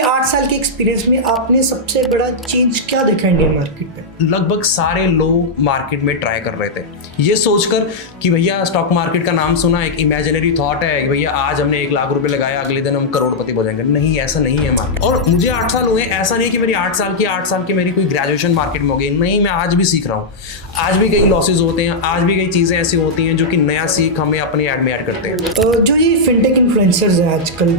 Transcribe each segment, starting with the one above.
आपके 8 साल के एक्सपीरियंस में आपने सबसे बड़ा चेंज क्या देखा इंडियन मार्केट में? लगभग सारे लोग मार्केट में ट्राई कर रहे थे ये सोचकर कि भैया स्टॉक मार्केट का नाम सुना, एक इमेजिनरी थॉट है कि भैया आज हमने 1 लाख रुपए लगाया, अगले दिन हम करोड़पति हो जाएंगे। नहीं, ऐसा नहीं है मार्केट। और मुझे 8 साल हुए, ऐसा नहीं कि मेरी 8 साल की मेरी कोई ग्रेजुएशन मार्केट में हो गई। नहीं, मैं आज भी सीख रहा हूँ। आज भी कई लॉसेज होते हैं, आज भी कई चीज़ें ऐसी होती हैं जो कि नया सीख हमें अपने ऐड में ऐड करते हैं। जो ये फिनटेक इन्फ्लुएंसर्स हैं आजकल,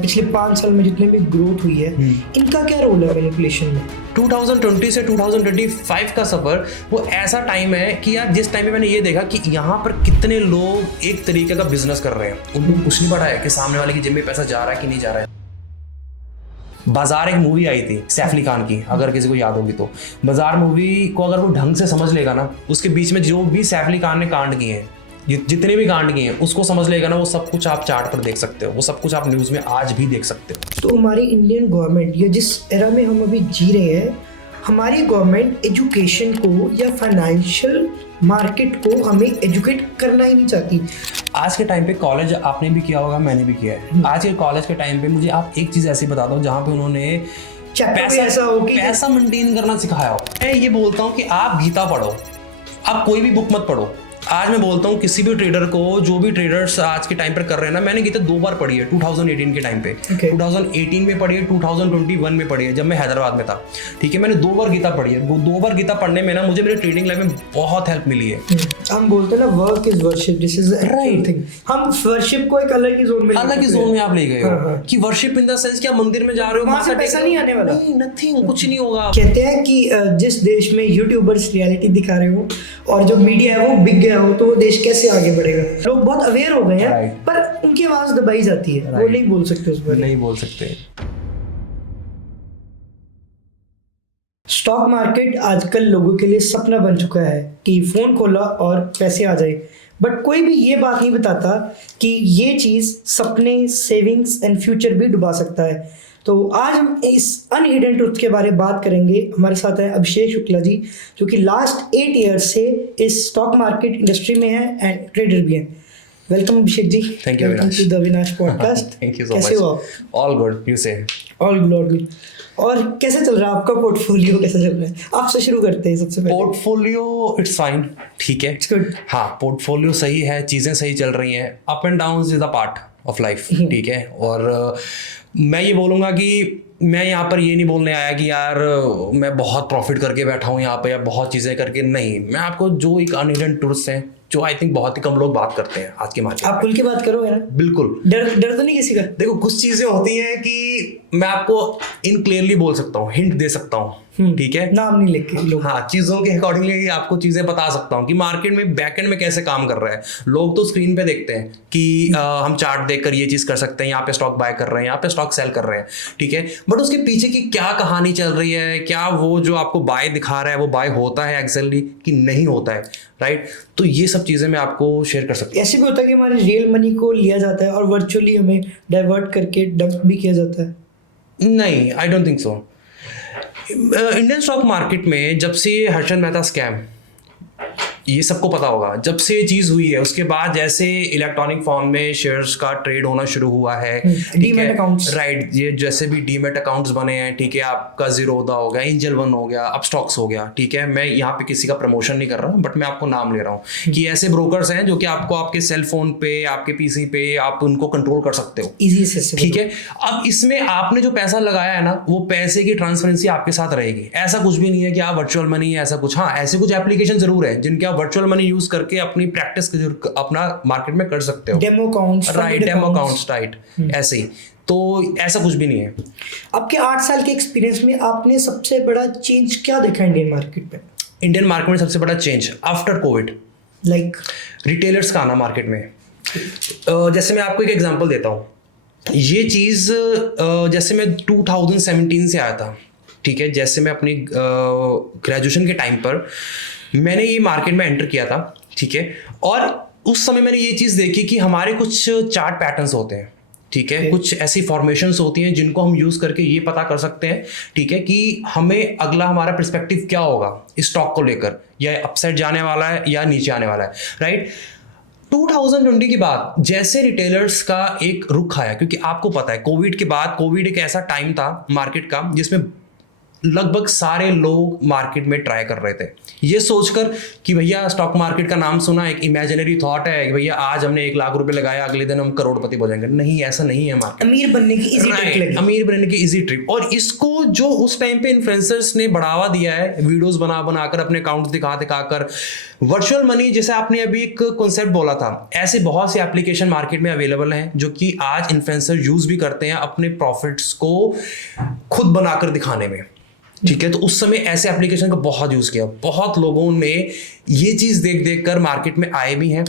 पिछले 5 साल में जितने भी ग्रोथ हुई है, इनका क्या रोल है मैनिपुलेशन में? 2020 से 2025 का सफर वो ऐसा टाइम है कि यार जिस टाइम में मैंने ये देखा कि यहाँ पर कितने लोग एक तरीके का बिजनेस कर रहे हैं। उनको कुछ नहीं पता है कि सामने वाले की जेब में पैसा जा रहा है कि नहीं जा रहा है। बाजार एक मूवी आई थी सैफ अली खान की, अगर किसी को याद होगी तो। बाजार मूवी को अगर वो ढंग से समझ लेगा ना, उसके बीच में जो भी सैफ अली खान ने कांड किए हैं, जितने भी कांड किए हैं, उसको समझ लेगा ना, वो सब कुछ आप चार्ट पर देख सकते हो, वो सब कुछ आप न्यूज़ में आज भी देख सकते हो। तो हमारी इंडियन गवर्नमेंट, या जिस एरा में हम अभी जी रहे हैं, हमारी गवर्नमेंट एजुकेशन को या फाइनेंशियल मार्केट को हमें एजुकेट करना ही नहीं चाहती। आज के टाइम पे कॉलेज आपने भी किया होगा, मैंने भी किया है। आज के कॉलेज के टाइम पे मुझे आप एक चीज़ ऐसी बता दो जहाँ पे उन्होंने पैसा मेंटेन करना सिखाया हो। मैं ये बोलता हूँ कि आप गीता पढ़ो, आप कोई भी बुक मत पढ़ो। आज मैं बोलता हूँ किसी भी ट्रेडर को, जो भी ट्रेडर्स आज के टाइम पर कर रहे हैं ना, मैंने गीता 2 बार पढ़ी है 2018 के टाइम पे। 2018 में पढ़ी है, 2021 में पढ़ी है जब मैं हैदराबाद में था। ठीक है, मैंने 2 बार गीता पढ़ी है। 2 बार गीता पढ़ने में ना मुझे मेरे ट्रेडिंग लाइफ में बहुत हेल्प मिली है। हम बोलते हैं ना, work is worship, this is right thing. हम वर्शिप को एक अलग ही जोन में आप ले गए हो कि वर्शिप इन द सेंस कि आप मंदिर में जा रहे हो, वहां से पैसा नहीं आने वाला। नहीं, नथिंग, कुछ नहीं होगा। कहते हैं कि जिस देश में यूट्यूबर्स रियलिटी दिखा रहे हो और जो मीडिया है वो बिक गया हो, तो वो देश कैसे आगे बढ़ेगा? लोग बहुत अवेयर हो गए हैं, पर उनकी आवाज दबाई जाती है। वो नहीं बोल सकते, उस पर नहीं बोल सकते। स्टॉक मार्केट आजकल लोगों के लिए सपना बन चुका है कि फोन खोला और पैसे आ जाए, बट कोई भी ये बात नहीं बताता कि ये चीज सपने, सेविंग्स एंड फ्यूचर भी डुबा सकता है। तो आज हम इस अनहिडन ट्रुथ के बारे में बात करेंगे। हमारे साथ है अभिषेक शुक्ला जी, जो कि लास्ट 8 ईयर्स से इस स्टॉक मार्केट इंडस्ट्री में है एंड ट्रेडर भी हैं। Welcome Abhishek ji. Thank you to the Avinash podcast. Thank you so much. कैसे हो आप? All good, you say? All good. और कैसे चल रहा है आपका पोर्टफोलियो? कैसा चल रहा है? आपसे शुरू करते हैं सबसे पहले। पोर्टफोलियो इट्स फाइन, ठीक है, गुड। हाँ, पोर्टफोलियो सही है, चीज़ें सही चल रही हैं। Up and down is a part of life, ठीक है। और मैं ये बोलूँगा कि मैं यहाँ पर ये नहीं बोलने आया कि यार मैं बहुत प्रॉफिट करके बैठा हूँ यहाँ पे या बहुत चीज़ें करके। नहीं, मैं आपको जो एक अनहिडन ट्रुथ्स हैं, जो आई थिंक बहुत ही कम लोग बात करते हैं आज के मार्केट। आप खुल के बात करो यार। बिल्कुल, डर तो नहीं किसी का? देखो, कुछ चीज़ें होती हैं कि मैं आपको इन क्लियरली बोल सकता हूँ, हिंट दे सकता हूँ, ठीक है, नाम नहीं लेके लोग। हाँ, चीज़ों के अकॉर्डिंगली आपको चीज़ें बता सकता हूँ कि मार्केट में बैकएंड में कैसे काम कर रहा है। लोग तो स्क्रीन पे देखते हैं कि हम चार्ट देखकर ये चीज़ कर सकते हैं, यहाँ पे स्टॉक बाय कर रहे हैं, यहाँ पे स्टॉक सेल कर रहे हैं, ठीक है, बट उसके पीछे की क्या कहानी चल रही है, क्या वो जो आपको बाय दिखा रहा है वो बाय होता है एक्चुअली कि नहीं होता है, राइट? तो ये सब चीज़ें मैं आपको शेयर कर सकता हूँ। ऐसे भी होता है कि हमारे रियल मनी को लिया जाता है और वर्चुअली हमें डाइवर्ट करके डंप भी किया जाता है। नहीं, I don't think so. Indian stock market में जब से हर्षद मेहता स्कैम, ये सबको पता होगा, जब से ये चीज़ हुई है, उसके बाद जैसे इलेक्ट्रॉनिक फॉर्म में शेयर्स का ट्रेड होना शुरू हुआ है, डीमैट अकाउंट्स, राइट, ये जैसे भी डीमैट अकाउंट्स बने हैं, ठीक है, आपका ज़ीरोधा हो गया, एंजल वन हो गया, अपस्टॉक्स हो गया, ठीक है। मैं यहाँ पे किसी का प्रमोशन नहीं कर रहा हूँ, बट मैं आपको नाम ले रहा हूँ कि ऐसे ब्रोकर्स हैं जो कि आपको आपके सेल फोन पे, आपके पीसी पे आप उनको कंट्रोल कर सकते हो इजी से, ठीक है। अब इसमें आपने जो पैसा लगाया है ना, वो पैसे की ट्रांसपेरेंसी आपके साथ रहेगी। ऐसा कुछ भी नहीं है कि आप वर्चुअल मनी है, ऐसा कुछ। हाँ, ऐसे कुछ एप्लीकेशन जरूर है जिनके आप वर्चुअल मनी यूज करके अपनी प्रैक्टिस अपना मार्केट में कर सकते हो, demo accounts, right, demo accounts, right, ऐसे ही। तो ऐसा कुछ भी नहीं है। आपके 8 साल के एक्सपीरियंस में आपने सबसे बड़ा चेंज क्या देखा इंडियन मार्केट में? इंडियन मार्केट में सबसे बड़ा change after Covid, like retailers का आना मार्केट में। जैसे मैं आपको एक एग्जांपल देता हूँ। ये चीज़ जैसे मैं 2017 से आया था, ठीक है, जैसे मैं अपनी ग्रेजुएशन के टाइम पर मैंने ये मार्केट में एंटर किया था, ठीक है, और उस समय मैंने ये चीज़ देखी कि हमारे कुछ चार्ट पैटर्न्स होते हैं, ठीक है, कुछ ऐसी फॉर्मेशंस होती हैं जिनको हम यूज़ करके ये पता कर सकते हैं, ठीक है, कि हमें अगला हमारा पर्सपेक्टिव क्या होगा इस स्टॉक को लेकर, या अपसाइड जाने वाला है या नीचे आने वाला है, राइट। 2020 के बाद जैसे रिटेलर्स का एक रुख आया, क्योंकि आपको पता है कोविड के बाद, कोविड एक ऐसा टाइम था मार्केट का जिसमें लगभग सारे लोग मार्केट में ट्राई कर रहे थे, ये सोचकर कि भैया स्टॉक मार्केट का नाम सुना, एक इमेजिनरी थॉट है कि भैया आज हमने 1 लाख रुपए लगाया, अगले दिन हम करोड़पति हो जाएंगे। नहीं, ऐसा नहीं है मार्केट। अमीर बनने की इजी ट्रिक लगी। अमीर बनने की इजी ट्रिक। और इसको जो उस टाइम पे इन्फ्लुएंसर्स ने बढ़ावा दिया है, वीडियोस बना बनाकर, अपने अकाउंट दिखा दिखाकर, वर्चुअल मनी जैसे आपने अभी एक कॉन्सेप्ट बोला था, ऐसे बहुत से एप्लीकेशन मार्केट में अवेलेबल हैं जो कि आज इन्फ्लुएंसर यूज भी करते हैं अपने प्रॉफिट्स को खुद बनाकर दिखाने में। ठीक है, तो उस समय ऐसे एप्लीकेशन का बहुत यूज किया, बहुत लोगों ने ये चीज देख देख कर मार्केट में आए भी हैं।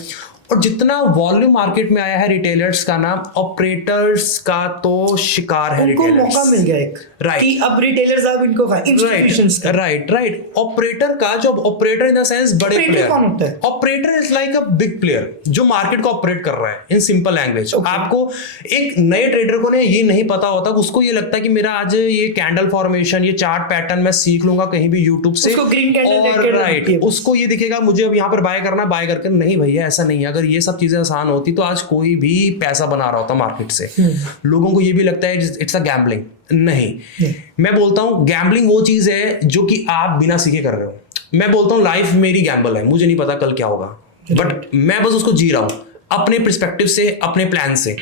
और जितना वॉल्यूम मार्केट में आया है रिटेलर्स का ना, ऑपरेटर्स का तो शिकार है। उनको मौका मिल गया एक, राइट, कि अब रिटेलर्स अब इनको इंस्टीट्यूशंस का, राइट। ऑपरेटर का जो ऑपरेटर इन द सेंस बड़े प्लेयर, कौन होता है? Operator is like a big player जो मार्केट को ऑपरेट कर रहा है इन सिंपल लैंग्वेज। आपको एक नए ट्रेडर को ये नहीं पता होता, उसको ये लगता है कि मेरा आज ये कैंडल फॉर्मेशन, ये चार्ट पैटर्न मैं सीख लूंगा कहीं भी यूट्यूब से, उसको ग्रीन कैंडल, और राइट, उसको ये दिखेगा मुझे अब यहाँ पर बाय करना, बाय करके। नहीं भैया, ऐसा नहीं है। अगर ये सब चीजें आसान होती तो आज कोई भी पैसा बना रहा होता मार्केट से। लोगों को ये भी लगता है इट्स अ गैम्बलिंग। नहीं, मैं बोलता हूं गैम्बलिंग वो चीज है जो कि आप बिना सीखे कर रहे हो। मैं बोलता हूं लाइफ मेरी गैम्बल है, मुझे नहीं पता कल क्या होगा, बट मैं बस उसको जी रहा हूं अपने पर्सपेक्टिव से, अपने प्लान से,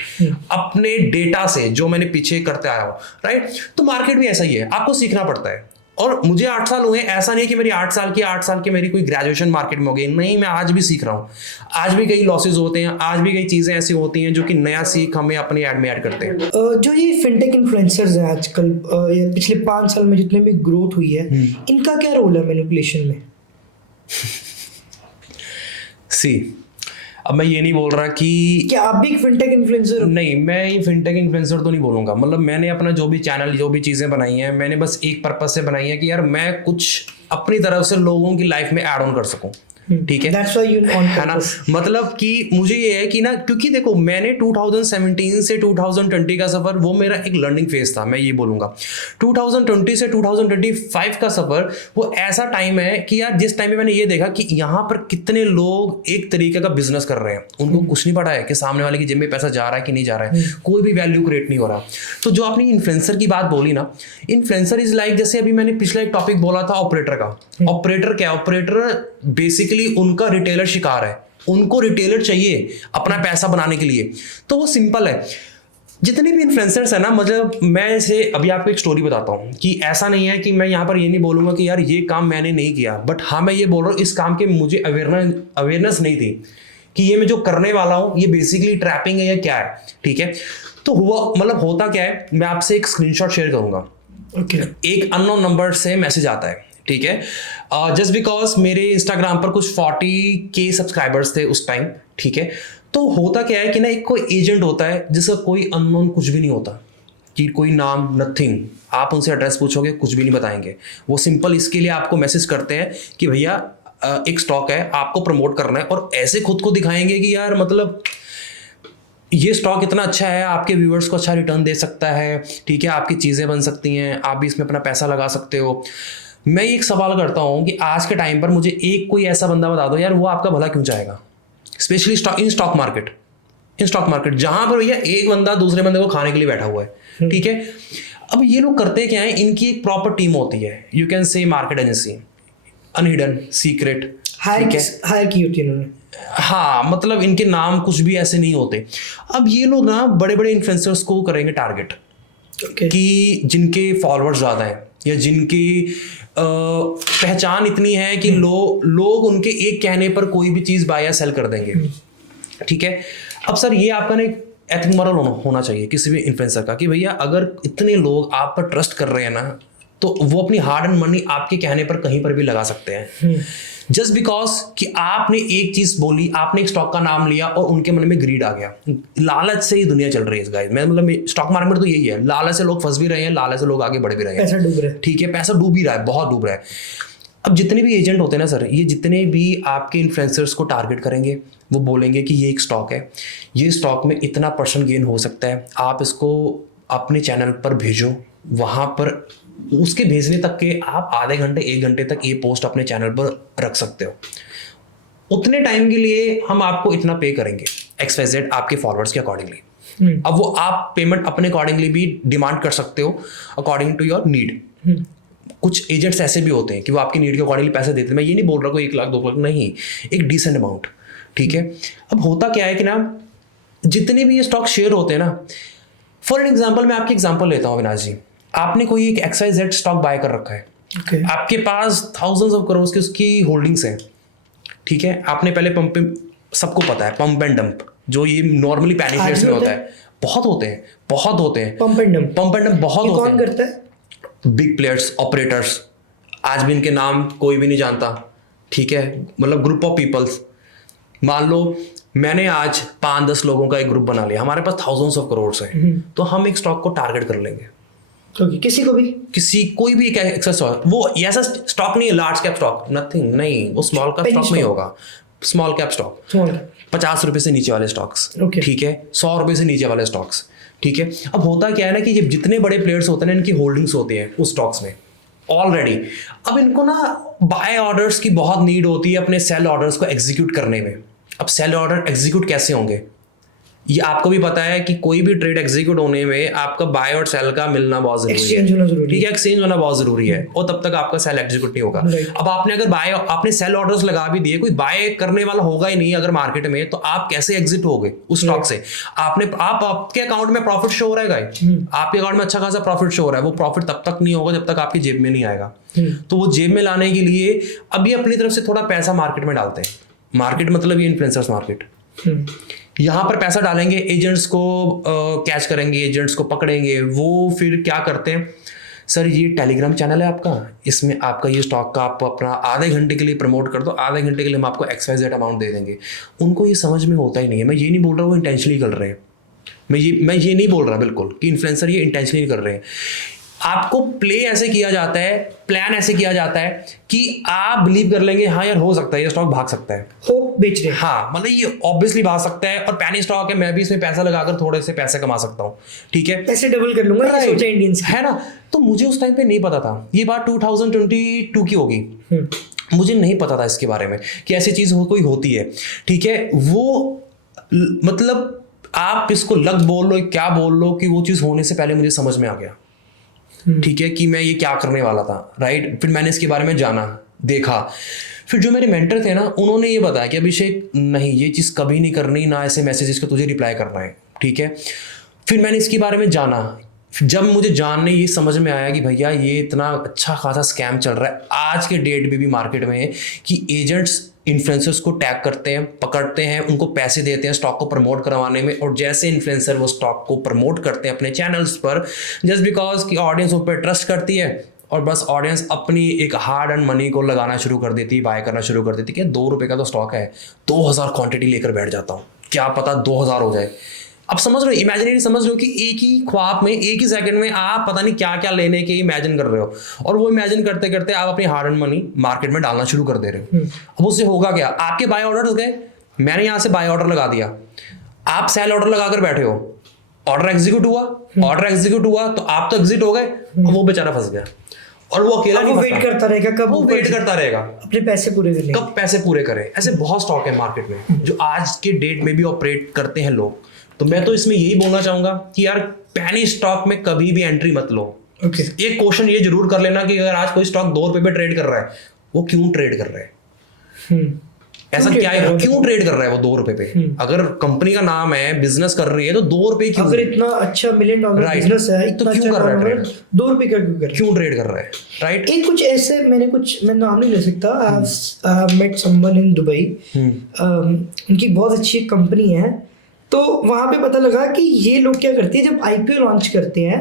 अपने डेटा से जो मैंने पीछे करते आया हूं। राइट, तो मार्केट भी ऐसा ही है, आपको सीखना पड़ता है। और मुझे 8 साल हुए, ऐसा नहीं कि मेरी 8 साल की मेरी कोई ग्रेजुएशन मार्केट में हो गई। नहीं, मैं आज भी सीख रहा हूँ। आज भी कई लॉसेज होते हैं, आज भी कई चीजें ऐसी होती हैं जो कि नया सीख हमें अपने ऐड में ऐड करते हैं। जो ये फिनटेक इन्फ्लुएंसर्स हैं आजकल, ये पिछले 5 साल में जितने भी ग्रोथ हुई है, इनका क्या रोल है मैनिपुलेशन में? अब मैं ये नहीं बोल रहा कि क्या आप भी एक फिनटेक इन्फ्लुएंसर हो? नहीं, मैं ये फिनटेक इन्फ्लुएंसर तो नहीं बोलूंगा। मतलब मैंने अपना जो भी चैनल, जो भी चीजें बनाई हैं, मैंने बस एक पर्पस से बनाई है कि यार मैं कुछ अपनी तरफ से लोगों की लाइफ में ऐड ऑन कर सकूं। ठीक है, That's why you on है ना। मतलब कि मुझे ये है कि ना, क्योंकि देखो मैंने 2017 से 2020 का सफर, वो मेरा एक लर्निंग फेज था, मैं ये बोलूंगा। 2020 से 2025 का सफर वो ऐसा टाइम है कि यार जिस टाइम में मैंने ये देखा कि यहाँ पर कितने लोग एक तरीके का बिजनेस कर रहे हैं, उनको कुछ नहीं पता है कि सामने वाले की जेब में पैसा जा रहा है कि नहीं जा रहा है, कोई भी वैल्यू क्रिएट नहीं हो रहा। तो जो आपने इन्फ्लुएंसर की बात बोली ना, इन्फ्लुएंसर इज लाइक, जैसे अभी मैंने पिछला एक टॉपिक बोला था ऑपरेटर का। ऑपरेटर क्या है? ऑपरेटर बेसिकली उनका रिटेलर शिकार है, उनको रिटेलर चाहिए अपना पैसा बनाने के लिए। तो वो सिंपल है। जितने भी इन्फ्लुएंसर्स है ना, मतलब मैं से अभी आपको एक स्टोरी बताता हूँ कि ऐसा नहीं है कि मैं यहाँ पर ये नहीं बोलूंगा कि यार ये काम मैंने नहीं किया, बट हाँ मैं ये बोल रहा हूँ इस काम के मुझे अवेयरनेस नहीं थी कि ये मैं जो करने वाला हूँ ये बेसिकली ट्रैपिंग है या क्या है। ठीक है, तो हुआ मतलब होता क्या है, मैं आपसे एक स्क्रीनशॉट शेयर करूंगा। एक अननोन नंबर से मैसेज आता है। ठीक है, जस्ट बिकॉज मेरे इंस्टाग्राम पर कुछ 40K सब्सक्राइबर्स थे उस टाइम। ठीक है, तो होता क्या है कि ना, एक कोई एजेंट होता है जिसका कोई अननोन कुछ भी नहीं होता, कि कोई नाम, नथिंग। आप उनसे एड्रेस पूछोगे, कुछ भी नहीं बताएंगे। वो सिंपल इसके लिए आपको मैसेज करते हैं कि भैया एक स्टॉक है, आपको प्रमोट करना है, और ऐसे खुद को दिखाएंगे कि यार मतलब ये स्टॉक इतना अच्छा है, आपके व्यूअर्स को अच्छा रिटर्न दे सकता है। ठीक है, आपकी चीज़ें बन सकती हैं, आप भी इसमें अपना पैसा लगा सकते हो। मैं एक सवाल करता हूं कि आज के टाइम पर मुझे एक कोई ऐसा बंदा बता दो यार, वो आपका भला क्यों चाहेगा? स्पेशली इन स्टॉक मार्केट जहां पर भैया एक बंदा दूसरे बंदे को खाने के लिए बैठा हुआ है। ठीक है, अब ये लोग करते क्या है, इनकी एक प्रॉपर टीम होती है, you can say market agency, unhidden, secret, hire की होती है इन्होंने। हाँ, मतलब इनके नाम कुछ भी ऐसे नहीं होते। अब ये लोग ना बड़े बड़े इन्फ्लुएंसर्स को करेंगे टारगेट, कि जिनके फॉलोअर्स ज्यादा हैं या जिनकी पहचान इतनी है कि लोग उनके एक कहने पर कोई भी चीज बाय या सेल कर देंगे। ठीक है, अब सर ये आपका ना एक एथिक मॉरल होना चाहिए किसी भी इन्फ्लुएंसर का, कि भैया अगर इतने लोग आप पर ट्रस्ट कर रहे हैं ना, तो वो अपनी हार्ड एंड मनी आपके कहने पर कहीं पर भी लगा सकते हैं। जस्ट बिकॉज कि आपने एक चीज बोली, आपने एक स्टॉक का नाम लिया और उनके मन में ग्रीड आ गया। लालच से ही दुनिया चल रही है गाइस। मैं मतलब स्टॉक मार्केट में तो यही है, लालच से लोग फंस भी रहे हैं, लालच से लोग आगे बढ़ भी रहे हैं, पैसा डूब रहा है। ठीक है, पैसा डूब ही रहा है, बहुत डूब रहा है। अब जितने भी एजेंट होते हैं ना सर, ये जितने भी आपके इन्फ्लुएंसर्स को टारगेट करेंगे, वो बोलेंगे कि ये एक स्टॉक है, ये स्टॉक में इतना % गेन हो सकता है, आप इसको अपने चैनल पर भेजो। वहां पर उसके भेजने तक के आप आधे घंटे 1 घंटे तक ये पोस्ट अपने चैनल पर रख सकते हो। उतने टाइम के लिए हम आपको इतना पे करेंगे XYZ आपके फॉलोअर्स के अकॉर्डिंगली। अब वो आप पेमेंट अपने अकॉर्डिंगली भी डिमांड कर सकते हो अकॉर्डिंग टू योर नीड। कुछ एजेंट्स ऐसे भी होते हैं कि वो आपकी नीड के अकॉर्डिंगली पैसे देते हैं। मैं ये नहीं बोल रहा कोई 1 लाख 2 लाख नहीं, एक डिसेंट अमाउंट, ठीक है। अब होता क्या है कि ना जितने भी ये स्टॉक शेयर होते हैं ना, फॉर एग्जाम्पल मैं आपकी एग्जाम्पल लेता हूँ अविनाश जी, आपने कोई एक XYZ स्टॉक बाय कर रखा है, आपके पास थाउजेंड्स ऑफ करोड़ की उसकी होल्डिंग्स हैं, ठीक है। आपने पहले पंप, सबको पता है पंप एंड डंप, जो ये नॉर्मली पैनिक शेयर्स में होता है, बहुत होते हैं पंप एंड डंप बहुत होते हैं। कौन करता है? बिग प्लेयर्स, ऑपरेटर्स, आज भी इनके नाम कोई भी नहीं जानता, ठीक है। मतलब ग्रुप ऑफ पीपल्स, मान लो मैंने आज 5-10 लोगों का एक ग्रुप बना लिया, हमारे पास थाउजेंड्स ऑफ करोड़ हैं, तो हम एक स्टॉक को टारगेट कर लेंगे। किसी को भी, कोई भी एक स्टॉक, वो ऐसा स्टॉक नहीं है लार्ज कैप स्टॉक, नथिंग नहीं, वो स्मॉल कैप स्टॉक में होगा, स्मॉल कैप स्टॉक, 50 रुपए से नीचे वाले स्टॉक्स, ठीक है, 100 रुपए से नीचे वाले स्टॉक्स, ठीक है। अब होता क्या है ना कि ये जितने बड़े प्लेयर्स होते हैं इनकी होल्डिंग्स होती हैं उस स्टॉक्स में ऑलरेडी। अब इनको ना बाय ऑर्डर्स की बहुत नीड होती है अपने सेल ऑर्डर्स को एग्जीक्यूट करने में। अब सेल ऑर्डर एग्जीक्यूट कैसे होंगे, ये आपको भी पता है कि कोई भी ट्रेड एग्जीक्यूट होने में आपका बाय और सेल का मिलना बहुत जरूरी है, ठीक है, एक्सचेंज होना बहुत जरूरी है, और तब तक आपका सेल एग्जीक्यूट नहीं होगा। अब आपने अगर आपने सेल ऑर्डर्स लगा भी दिए, कोई बाय करने वाला होगा ही नहीं अगर मार्केट में, तो आप कैसे एग्जिट होगे उस स्टॉक से? आपके अकाउंट में प्रॉफिट शो हो रहा है, आपके अकाउंट में अच्छा खासा प्रॉफिट शो हो रहा है, वो प्रॉफिट तब तक नहीं होगा जब तक आपकी जेब में नहीं आएगा। तो वो जेब में लाने के लिए अभी अपनी तरफ से थोड़ा पैसा मार्केट में डालते हैं। मार्केट मतलब ये इन्फ्लुएंसर्स मार्केट, यहां पर पैसा डालेंगे, एजेंट्स को कैच करेंगे, एजेंट्स को पकड़ेंगे, वो फिर क्या करते हैं, सर ये टेलीग्राम चैनल है आपका, इसमें आपका ये स्टॉक का आप अपना आधे घंटे के लिए प्रमोट कर दो, आधे घंटे के लिए हम आपको XYZ अमाउंट दे देंगे। उनको ये समझ में होता ही नहीं है। मैं ये नहीं बोल रहा वो इंटेंशनली कर रहे हैं, मैं ये नहीं बोल रहा बिल्कुल कि इन्फ्लुएंसर ये इंटेंशनली कर रहे हैं। आपको प्ले ऐसे किया जाता है, प्लान ऐसे किया जाता है कि आप बिलीव कर लेंगे हाँ यार हो सकता है ये स्टॉक भाग सकता है, होप बेच रहे हैं, हाँ मतलब ये ऑब्वियसली भाग सकता है और पैनी स्टॉक है, मैं भी इसमें पैसा लगाकर थोड़े से पैसे कमा सकता हूँ, ठीक है, पैसे डबल कर लूंगा, ये सोचा इंडियंस है ना। तो मुझे उस टाइम पे नहीं पता था, ये बात 2022 की होगी, मुझे नहीं पता था इसके बारे में कि ऐसी चीज कोई होती है, ठीक है। वो मतलब आप इसको लक बोल लो क्या बोल लो कि वो चीज होने से पहले मुझे समझ में आ गया, ठीक है, कि मैं ये क्या करने वाला था, राइट। फिर मैंने इसके बारे में जाना, देखा, फिर जो मेरे मेंटर थे ना उन्होंने ये बताया कि अभिषेक नहीं ये चीज़ कभी नहीं करनी, ना ऐसे मैसेजेस को तुझे रिप्लाई करना है, ठीक है। फिर मैंने इसके बारे में जाना, जब मुझे जानने ये समझ में आया कि भैया ये इतना अच्छा खासा स्कैम चल रहा है आज के डेट में भी मार्केट में, कि एजेंट्स इन्फ्लुएंसर्स को टैग करते हैं, पकड़ते हैं, उनको पैसे देते हैं स्टॉक को प्रमोट करवाने में, और जैसे इन्फ्लुएंसर वो स्टॉक को प्रमोट करते हैं अपने चैनल्स पर, जस्ट बिकॉज कि ऑडियंस उन पर ट्रस्ट करती है और बस ऑडियंस अपनी एक हार्ड एंड मनी को लगाना शुरू कर देती है, बाय करना शुरू कर देती है कि 2 रुपये का तो स्टॉक है, 2000 क्वांटिटी लेकर बैठ जाता हूँ, क्या पता 2000 हो जाए। अब समझ रहे हो, इमेजिनरी समझ लो कि एक ही ख्वाब में एक ही सेकंड में आप पता नहीं क्या क्या लेने के इमेजिन कर रहे हो, और वो इमेजिन करते करते आप अपनी हार्ड एंड मनी मार्केट में डालना शुरू कर दे रहे हो। अब उससे होगा क्या, आपके बाय ऑर्डर्स गए, मैंने यहाँ से बाय ऑर्डर लगा दिया, आप सेल ऑर्डर लगाकर बैठे हो, ऑर्डर एग्जीक्यूट हुआ तो आप तो एग्जिट हो गए, वो बेचारा फंस गया, और वो अकेला नहीं, वेट करता रहेगा कब वो वेट करता रहेगा अपने पैसे पूरे करने, कब पैसे पूरे करे। ऐसे बहुत स्टॉक है मार्केट में जो आज के डेट में भी ऑपरेट करते हैं लोग। तो मैं तो इसमें यही बोलना चाहूंगा कि यार पैनी स्टॉक में कभी भी एंट्री मत लो। एक क्वेश्चन ये जरूर कर लेना कि अगर आज कोई स्टॉक 2 रुपए पे ट्रेड कर रहा है, वो क्यों ट्रेड कर रहा है, ऐसा क्या है, क्यों ट्रेड कर रहा है वो 2 रुपए पे? अगर कंपनी का नाम है, बिजनेस कर रही है, तो 2 रुपए क्यों? अगर इतना अच्छा $1 मिलियन बिजनेस है तो क्यों कर रहा है, 2 रुपए का क्यों ट्रेड कर रहा है, राइट। एक कुछ ऐसे मैं नाम नहीं ले सकता, I met someone in Dubai, उनकी बहुत अच्छी कंपनी है, तो वहाँ पे पता लगा कि ये लोग क्या करते हैं, जब IPO लॉन्च करते हैं,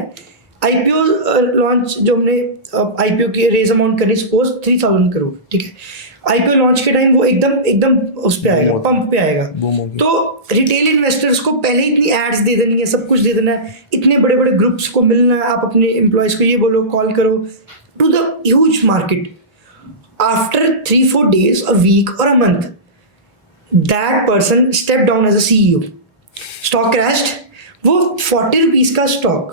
IPO लॉन्च जो हमने IPO की रेज अमाउंट करनी सपोज 3000 करोड़, ठीक है, IPO लॉन्च के टाइम वो एकदम उस पे आएगा, पंप पे आएगा, तो रिटेल इन्वेस्टर्स को पहले ही इतनी एड्स दे देनी है, सब कुछ दे देना है, इतने बड़े बड़े ग्रुप्स को मिलना है, आप अपने एम्प्लॉयज को ये बोलो कॉल करो to the huge market. After 3-4 days, a week or a month, that person stepped down as a CEO. Stock crashed, वो 40 रुपीज का स्टॉक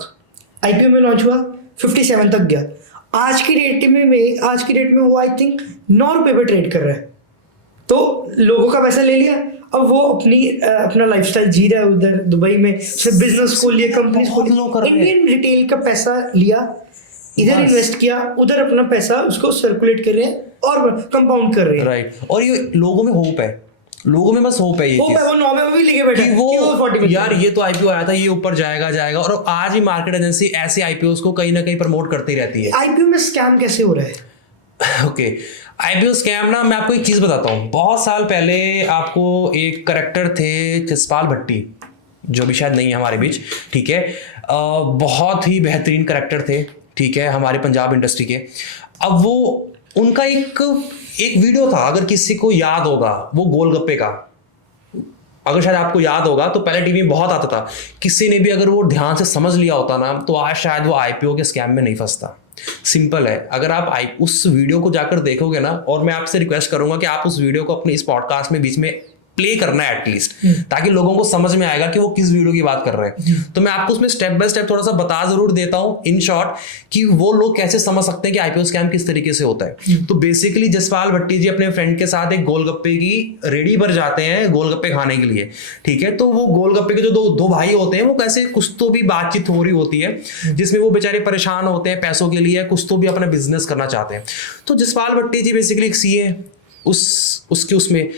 IPO में लॉन्च हुआ, 57 तक गया, आज की डेट में वो आई थिंक 9 रुपए पे ट्रेड कर रहा है, तो लोगों का पैसा ले लिया, अब वो अपना लाइफस्टाइल जी रहा है उधर दुबई में, उसने बिजनेस खोल लिया, कंपनी खोल, इंडियन रिटेल का पैसा लिया, इधर इन्वेस्ट किया, उधर अपना पैसा उसको सर्कुलेट कर रहे हैं और कंपाउंड कर रहे हैं। राइट, और ये लोगों में होप है, लोगों में बस होप है ये चीज, वो 9 में भी लेके बैठे कि वो यार ये तो आईपीओ आया था, ये ऊपर जाएगा, और आज ही मार्केट एजेंसी ऐसे आईपीओ को कहीं ना कहीं प्रमोट करती रहती है। आईपीओ में स्कैम कैसे हो रहा है? ओके, आईपीओ स्कैम ना, मैं आपको एक चीज बताता हूँ। बहुत साल पहले आपको एक करेक्टर थे जसपाल भट्टी, जो भी शायद नहीं है हमारे बीच, ठीक है, बहुत ही बेहतरीन करेक्टर थे, ठीक है, हमारे पंजाब इंडस्ट्री के। अब वो उनका एक वीडियो था, अगर किसी को याद होगा, वो गोलगप्पे का, अगर शायद आपको याद होगा तो पहले टीवी में बहुत आता था। किसी ने भी अगर वो ध्यान से समझ लिया होता ना, तो आज शायद वो आईपीओ के स्कैम में नहीं फंसता। सिंपल है, अगर आप उस वीडियो को जाकर देखोगे ना, और मैं आपसे रिक्वेस्ट करूंगा कि आप उस वीडियो को अपने इस पॉडकास्ट में बीच में प्ले करना है एटलीस्ट, ताकि लोगों को समझ में आएगा कि वो किस वीडियो की बात कर रहे हैं। तो मैं आपको उसमें स्टेप बाय स्टेप थोड़ा सा बता जरूर देता हूं इन शॉर्ट, कि वो लोग कैसे समझ सकते हैं कि आईपीओ स्कैम किस तरीके से होता है। तो बेसिकली जसपाल भट्टी जी अपने फ्रेंड के साथ एक गोलगप्पे की रेडी पर जाते हैं गोलगप्पे खाने के लिए, ठीक है। तो वो गोलगप्पे के जो दो भाई होते हैं, वो कैसे कुछ तो भी बातचीत हो रही होती है, जिसमें वो बेचारे परेशान होते हैं पैसों के लिए, कुछ तो भी अपना बिजनेस करना चाहते हैं। तो जसपाल भट्टी जी बेसिकली एक सीए उसमें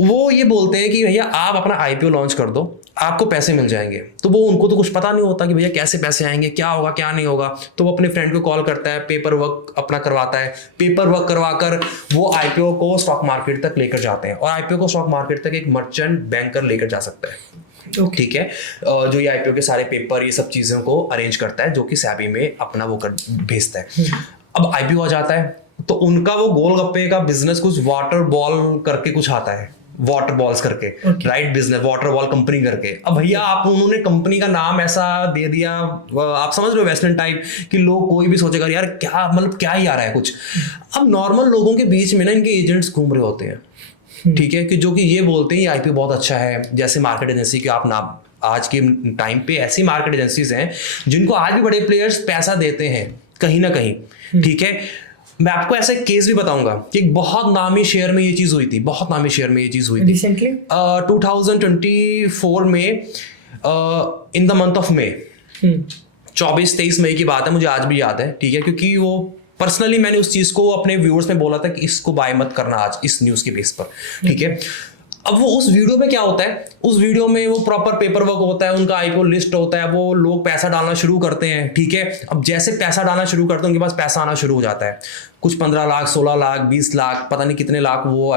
वो ये बोलते हैं कि भैया आप अपना आईपीओ लॉन्च कर दो, आपको पैसे मिल जाएंगे। तो वो उनको तो कुछ पता नहीं होता कि भैया कैसे पैसे आएंगे, क्या होगा क्या नहीं होगा। तो वो अपने फ्रेंड को कॉल करता है, पेपर वर्क अपना करवाता है, पेपर वर्क करवाकर वो आईपीओ को स्टॉक मार्केट तक लेकर जाते हैं, और आईपीओ को स्टॉक मार्केट तक एक मर्चेंट बैंकर लेकर जा सकता है, ठीक है, जो ये आईपीओ के सारे पेपर ये सब चीज़ों को अरेंज करता है, जो कि सैबी में अपना वो कर भेजता है। अब आईपीओ आ जाता है, तो उनका वो गोलगप्पे का बिजनेस कुछ वाटर बॉल करके कुछ आता है, वाटर बॉल्स करके, right, business water ball company करके। अब भैया आप उन्होंने कंपनी का नाम ऐसा दे दिया, आप समझ रहे हो, वेस्टर्न टाइप, कि लोग कोई भी सोचेगा यार क्या, मतलब क्या ही आ रहा है कुछ। अब नॉर्मल लोगों के बीच में ना इनके एजेंट्स घूम रहे होते हैं, ठीक है, कि जो कि ये बोलते हैं ये आईपीओ बहुत अच्छा है। जैसे मार्केट एजेंसी के आप नाम, आज के टाइम पे ऐसी मार्केट एजेंसीज हैं जिनको आज भी बड़े प्लेयर्स पैसा देते हैं कहीं ना कहीं, ठीक है। मैं आपको ऐसा एक केस भी बताऊंगा कि एक बहुत नामी शेयर में ये चीज हुई थी, बहुत नामी शेयर में ये चीज हुई थी रिसेंटली 2024 में, in the month of May, 24-23 मई की बात है, मुझे आज भी याद है, ठीक है, क्योंकि वो पर्सनली मैंने उस चीज को अपने व्यूअर्स में बोला था कि इसको बाय मत करना आज इस न्यूज के बेस पर, ठीक है। अब वो उस वीडियो में क्या होता है, उस वीडियो में वो प्रॉपर पेपर वर्क होता है, उनका आईपीओ लिस्ट होता है, वो लोग पैसा डालना शुरू करते हैं, ठीक है। अब जैसे पैसा डालना शुरू करते हैं, उनके पास पैसा आना शुरू हो जाता है, कुछ 15 लाख 16 लाख 20 लाख पता नहीं कितने लाख वो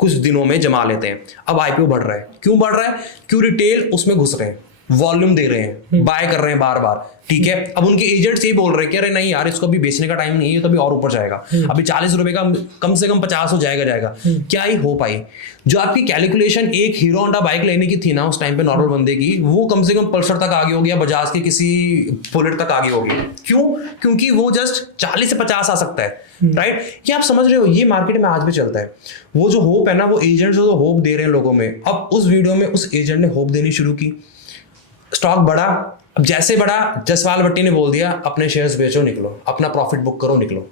कुछ दिनों में जमा लेते हैं। अब आईपीओ बढ़ रहा है, क्यों बढ़ रहा है, क्यों रिटेल उसमें घुस रहे हैं, वॉल्यूम दे रहे हैं, बाय कर रहे हैं बार बार, ठीक है। अब उनके एजेंट्स यही बोल रहे हैं कि अरे नहीं यार, इसको अभी बेचने का टाइम नहीं है, तो अभी और ऊपर जाएगा, अभी 40 रुपए का कम से कम 50 हो जाएगा। क्या ही हो पाई, जो आपकी कैलकुलेशन एक हीरो होंडा बाइक लेने की थी ना उस टाइम पे नॉर्मल बंदे की, वो कम से कम पल्सर तक आगे हो गया, बजाज के किसी बुलेट तक आगे हो गई। क्यों, क्योंकि वो जस्ट 40 से 50 आ सकता है, राइट। ये आप समझ रहे हो, ये मार्केट में आज भी चलता है। वो जो होप है ना, वो एजेंट्स जो होप दे रहे हैं लोगों में, अब उस वीडियो में उस एजेंट ने होप देनी शुरू की, स्टॉक बढ़ा। अब जैसे बढ़ा, जसपाल भट्टी ने बोल दिया अपने शेयर्स बेचो, निकलो, अपना प्रॉफिट बुक करो, निकलो,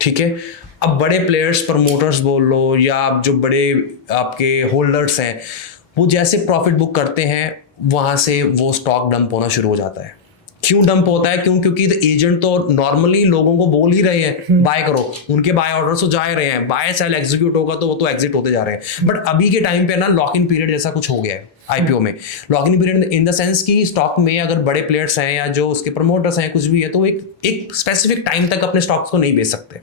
ठीक है। अब बड़े प्लेयर्स, प्रमोटर्स बोल लो, या जो बड़े आपके होल्डर्स हैं, वो जैसे प्रॉफिट बुक करते हैं, वहां से वो स्टॉक डंप होना शुरू हो जाता है। क्यों डंप होता है, क्योंकि एजेंट तो नॉर्मली लोगों को बोल ही रहे हैं बाय करो, उनके बाय ऑर्डर्स तो जा रहे हैं, बाय सेल एग्जीक्यूट होगा तो वो तो एग्जिट होते जा रहे हैं। बट अभी के टाइम पे ना लॉक इन पीरियड जैसा कुछ हो गया है आईपीओ में। Lock in period in the sense कि स्टॉक में अगर बड़े प्लेयर्स हैं या जो उसके प्रमोटर्स हैं, कुछ भी है, तो एक स्पेसिफिक टाइम तक अपने स्टॉक्स को नहीं बेच सकते,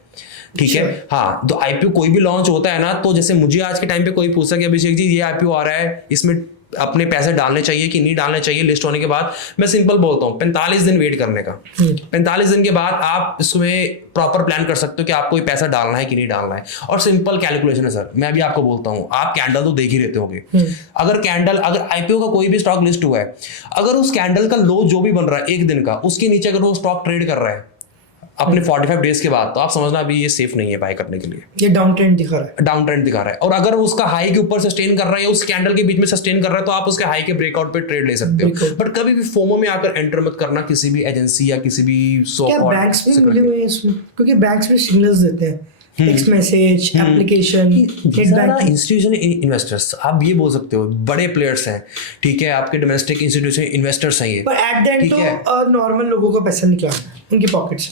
ठीक है। हाँ, तो आईपीओ कोई भी लॉन्च होता है ना, तो जैसे मुझे आज के टाइम पे कोई पूछा कि अभिषेक जी ये आईपीओ आ रहा है, इसमें अपने पैसे डालने चाहिए कि नहीं डालने चाहिए लिस्ट होने के बाद, मैं सिंपल बोलता हूँ 45 दिन वेट करने का। 45 दिन के बाद आप इसमें प्रॉपर प्लान कर सकते हो कि आपको ये पैसा डालना है कि नहीं डालना है। और सिंपल कैलकुलेशन है सर, मैं अभी आपको बोलता हूँ, आप कैंडल तो देख ही रहते होंगे। अगर आईपीओ का कोई भी स्टॉक लिस्ट हुआ है, अगर उस कैंडल का लो जो भी बन रहा है एक दिन का, उसके नीचे अगर वो स्टॉक ट्रेड कर रहा है अपने 45 डेज के बाद, तो आप समझना अभी ये सेफ नहीं है बाय करने के लिए, ये डाउन ट्रेंड दिखा रहा है। और अगर उसका हाई के ऊपर सस्टेन कर रहा है या उस कैंडल के बीच में सस्टेन कर रहा है, तो आप उसके हाई के ब्रेकआउट पे ट्रेड ले सकते हो। बट कभी भी फोमो में आकर एंटर मत करना किसी भी एजेंसी या किसी भी बैंक्स में मिले हुए हैं इसमें, क्योंकि बैंक्स में सिग्नल्स देते हैं text message, application, net banking. Institution investors आप ये बोल सकते हो, बड़े प्लेयर्स हैं, ठीक है, आपके डोमेस्टिक इंस्टीट्यूशन इन्वेस्टर्स हैं ये, पर एट द एंड तो नॉर्मल लोगों को पैसा निकलना है उनकी पॉकेट से।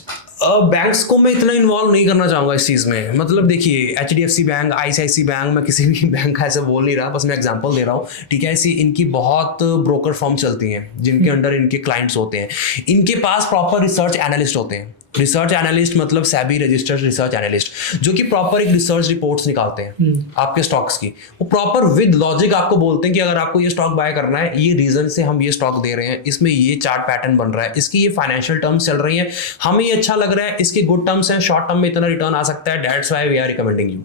बैंक्स को मैं इतना इन्वॉल्व नहीं करना चाहूँगा इस चीज़ में। मतलब देखिए HDFC बैंक, ICICI बैंक, मैं किसी भी बैंक का ऐसे बोल नहीं रहा, बस मैं एग्जांपल दे रहा हूँ, ठीक है। ऐसी इनकी बहुत ब्रोकर फर्म चलती हैं जिनके अंडर इनके क्लाइंट्स होते हैं। इनके पास प्रॉपर रिसर्च एनालिस्ट होते हैं। रिसर्च एनालिस्ट मतलब SEBI रजिस्टर्ड रिसर्च एनालिस्ट, जो कि प्रॉपर एक रिसर्च रिपोर्ट्स निकालते हैं आपके स्टॉक्स की। वो प्रॉपर विद लॉजिक आपको बोलते हैं कि अगर आपको ये स्टॉक बाय करना है, ये रीजन से हम ये स्टॉक दे रहे हैं, इसमें ये चार्ट पैटर्न बन रहा है, इसकी ये फाइनेंशियल टर्म्स चल रही हैं, हमें ये अच्छा लग रहा है, इसके गुड टर्म्स हैं, शॉर्ट टर्म में इतना रिटर्न आ सकता है, that's why we are recommending you,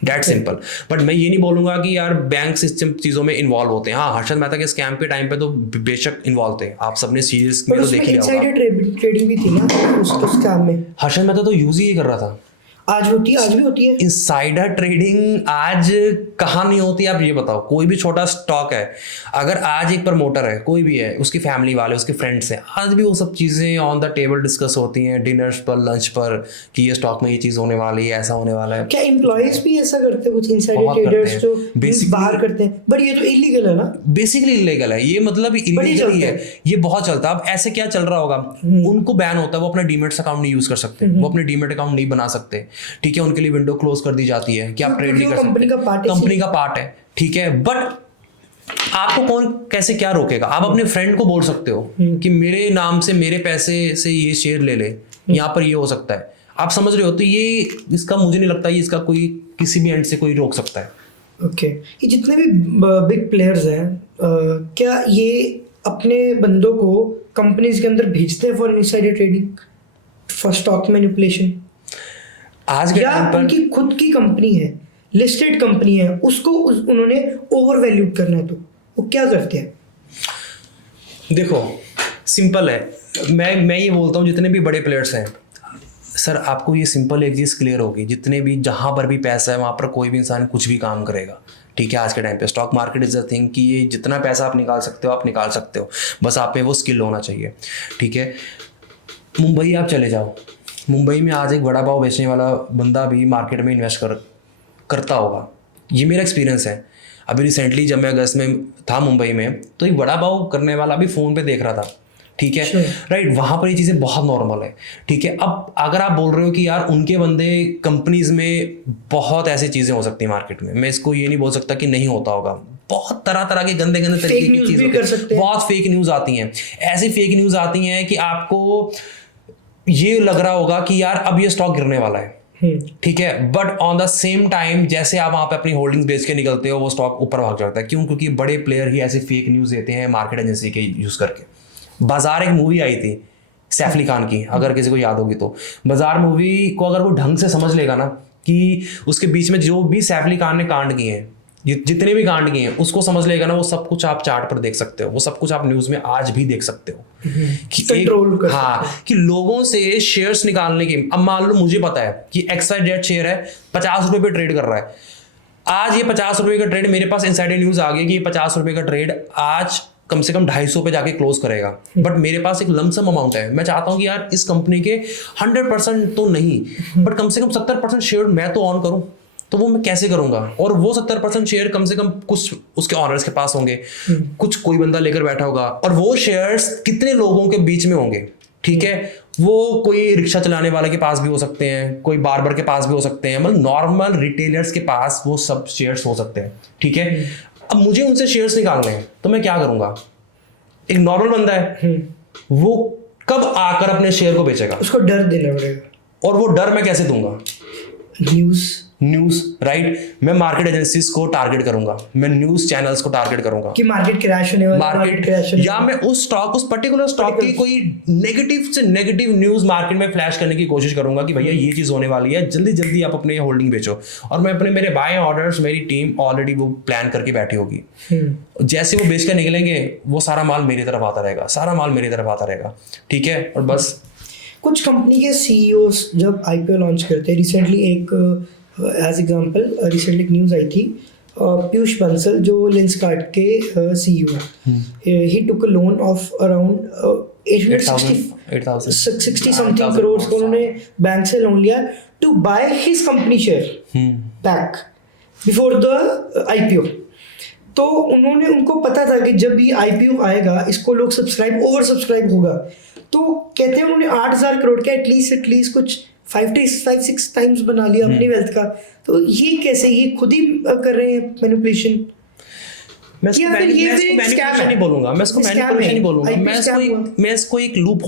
that simple. But मैं ये नहीं बोलूंगा कि यार बैंक सिस्टम चीजों में इन्वॉल्व होते हैं। हाँ, हर्षद मेहता के स्कैम के टाइम पे तो बेशक इन्वॉल्व थे, आप सबने सीरीज में तो देख लिया होगा। ट्रेडिंग भी थी ना उस स्कैम में। हर्षद मेहता तो यूज ही कर रहा था। आज होती है, आज भी होती है इनसाइडर ट्रेडिंग। आज कहाँ नहीं होती, आप ये बताओ। कोई भी छोटा स्टॉक है, अगर आज एक प्रमोटर है, कोई भी है, उसकी फैमिली वाले, उसके फ्रेंड्स हैं, आज भी वो सब चीज़ें ऑन द टेबल डिस्कस होती हैं, डिनर्स पर, लंच पर, कि ये स्टॉक में ये चीज़ होने वाली है, ऐसा होने वाला है। क्या एम्प्लॉयज भी ऐसा करते हैं? कुछ इनसाइडर ट्रेडर्स जो बाहर करते हैं, बट ये तो इलीगल है ना। बेसिकली इलीगल है ये, मतलब इलीगल ही है ये, बहुत चलता है। अब ऐसे क्या चल रहा होगा, उनको बैन होता है, वो अपना डीमेट्स अकाउंट नहीं यूज कर सकते, वो अपने डीमेट अकाउंट नहीं बना सकते, ठीक है। उनके लिए विंडो क्लोज कर दी जाती है कि आप ट्रेड नहीं कर सकते, कंपनी का पार्ट है, ठीक है। बट आपको कौन कैसे क्या रोकेगा? आप अपने फ्रेंड को बोल सकते हो कि मेरे नाम से, मेरे पैसे से ये शेयर ले ले, यहाँ पर ये हो सकता है, आप समझ रहे हो। तो ये इसका मुझे नहीं लगता ये इसका कोई किसी भी एंड से कोई रोक सकता है। ओके, ये जितने भी बिग प्लेयर्स हैं, क्या ये अपने बंदों को कंपनीज के अंदर भेजते हैं for insider trading, for stock manipulation? आज के टाइम पर उनकी खुद की कंपनी है, लिस्टेड कंपनी है, उसको उन्होंने ओवर वैल्यूड करना है, तो वो क्या करते हैं? देखो सिंपल है, मैं ये बोलता हूँ, जितने भी बड़े प्लेयर्स हैं सर, आपको ये सिंपल एक चीज़ क्लियर होगी, जितने भी जहाँ पर भी पैसा है वहाँ पर कोई भी इंसान कुछ भी काम करेगा, ठीक है। आज के टाइम पे stock market is a thing कि ये जितना पैसा आप निकाल सकते हो आप निकाल सकते हो, बस आप में वो स्किल होना चाहिए, ठीक है। मुंबई आप चले जाओ, मुंबई में आज एक वड़ा पाव बेचने वाला बंदा भी मार्केट में इन्वेस्ट करता होगा, ये मेरा एक्सपीरियंस है। अभी रिसेंटली जब मैं अगस्त में था मुंबई में, तो एक वड़ा पाव करने वाला भी फ़ोन पे देख रहा था, ठीक है, राइट। वहाँ पर ये चीज़ें बहुत नॉर्मल है, ठीक है। अब अगर आप बोल रहे हो कि यार उनके बंदे कंपनीज में, बहुत ऐसी चीज़ें हो सकती हैं मार्केट में, मैं इसको ये नहीं बोल सकता कि नहीं होता होगा, बहुत तरह तरह के गंदे गंदे तरीके की चीज़ें कर सकते हैं। बहुत फेक न्यूज़ आती हैं, ऐसी फेक न्यूज़ आती हैं कि आपको ये लग रहा होगा कि यार अब ये स्टॉक गिरने वाला है, ठीक है, but on the same time जैसे आप वहाँ पे अपनी होल्डिंग्स बेच के निकलते हो, वो स्टॉक ऊपर भाग जाता है। क्यों? क्योंकि बड़े प्लेयर ही ऐसे फेक न्यूज़ देते हैं मार्केट एजेंसी के यूज़ करके। बाजार एक मूवी आई थी सैफ अली खान की, अगर किसी को याद होगी तो। बाजार मूवी को अगर वो ढंग से समझ लेगा ना, कि उसके बीच में जो भी सैफ अली खान ने कांड किए हैं, जितने भी कांड किए हैं, उसको समझ लेगा ना, वो सब कुछ आप चार्ट पर देख सकते हो, वो सब कुछ आप न्यूज़ में आज भी देख सकते हो कि कि लोगों से शेयर्स निकालने की। अब मान लो मुझे पता है कि XYZ शेयर है, 50 रुपये पे ट्रेड कर रहा है, आज ये 50 रुपये का ट्रेड, मेरे पास इनसाइडर न्यूज़ आ गई कि ये 50 रुपये का ट्रेड आज कम से कम 250 पे जाके क्लोज करेगा, बट मेरे पास एक लमसम अमाउंट है। मैं चाहता हूं कि यार इस कंपनी के 100% तो नहीं, बट कम से कम 70% शेयर मैं तो ऑन करूं, तो वो मैं कैसे करूंगा? और वो 70% शेयर कम से कम कुछ उसके ऑनर्स के पास होंगे, कुछ कोई बंदा लेकर बैठा होगा, और वो शेयर्स कितने लोगों के बीच में होंगे, ठीक है। वो कोई रिक्शा चलाने वाले के पास भी हो सकते हैं, कोई बार्बर के पास भी हो सकते हैं, मतलब नॉर्मल रिटेलर्स के पास वो सब शेयर्स हो सकते हैं, ठीक है। अब मुझे उनसे शेयर्स निकालने हैं, तो मैं क्या करूंगा? एक नॉर्मल बंदा है, वो कब आकर अपने शेयर को बेचेगा? उसको डर देना पड़ेगा, और वो डर मैं कैसे दूंगा? News, right. मैं मार्केट एजेंसीज को टारगेट करूंगा, मैं न्यूज़ चैनल्स को टारगेट करूंगा कि मार्केट क्रैश होने वाला, मार्केट क्रैश, या मैं उस स्टॉक, उस पर्टिकुलर स्टॉक की कोई नेगेटिव से नेगेटिव न्यूज़ मार्केट में फ्लैश करने की कोशिश करूंगा कि भैया ये चीज़ होने वाली है, जल्दी जल्दी आप अपने होल्डिंग बेचो। और मैं अपने मेरे बाय ऑर्डर्स, मेरी टीम ऑलरेडी वो प्लान करके बैठी होगी, जैसे वो बेच कर निकलेंगे, वो सारा माल मेरी तरफ आता रहेगा, सारा माल मेरी तरफ आता रहेगा, ठीक है। और बस कुछ कंपनी के CEOs जब IPO लॉन्च करते हैं, रिसेंटली एक एज एग्जांपल रिसेंटली एक न्यूज़ आई थी, पीयूष बंसल जो लेंसकार्ट के CEO है, he took a loan of around 860 something crore को उन्होंने बैंक से लोन लिया to buy his company share back before the IPO. तो उन्होंने उनको पता था कि जब ये IPO आएगा इसको लोग ओवर सब्सक्राइब होगा, तो कहते हैं उन्होंने 8,000 करोड़ का एटलीस्ट कुछ 5-6 टाइम्स बना लिया अपनी वेल्थ का। तो ये कैसे, ये खुद ही कर रहे हैं मैनिपुलेशन? मैं इसको मैनिपुलेशन नहीं बोलूंगा, मैं इसको एक लूप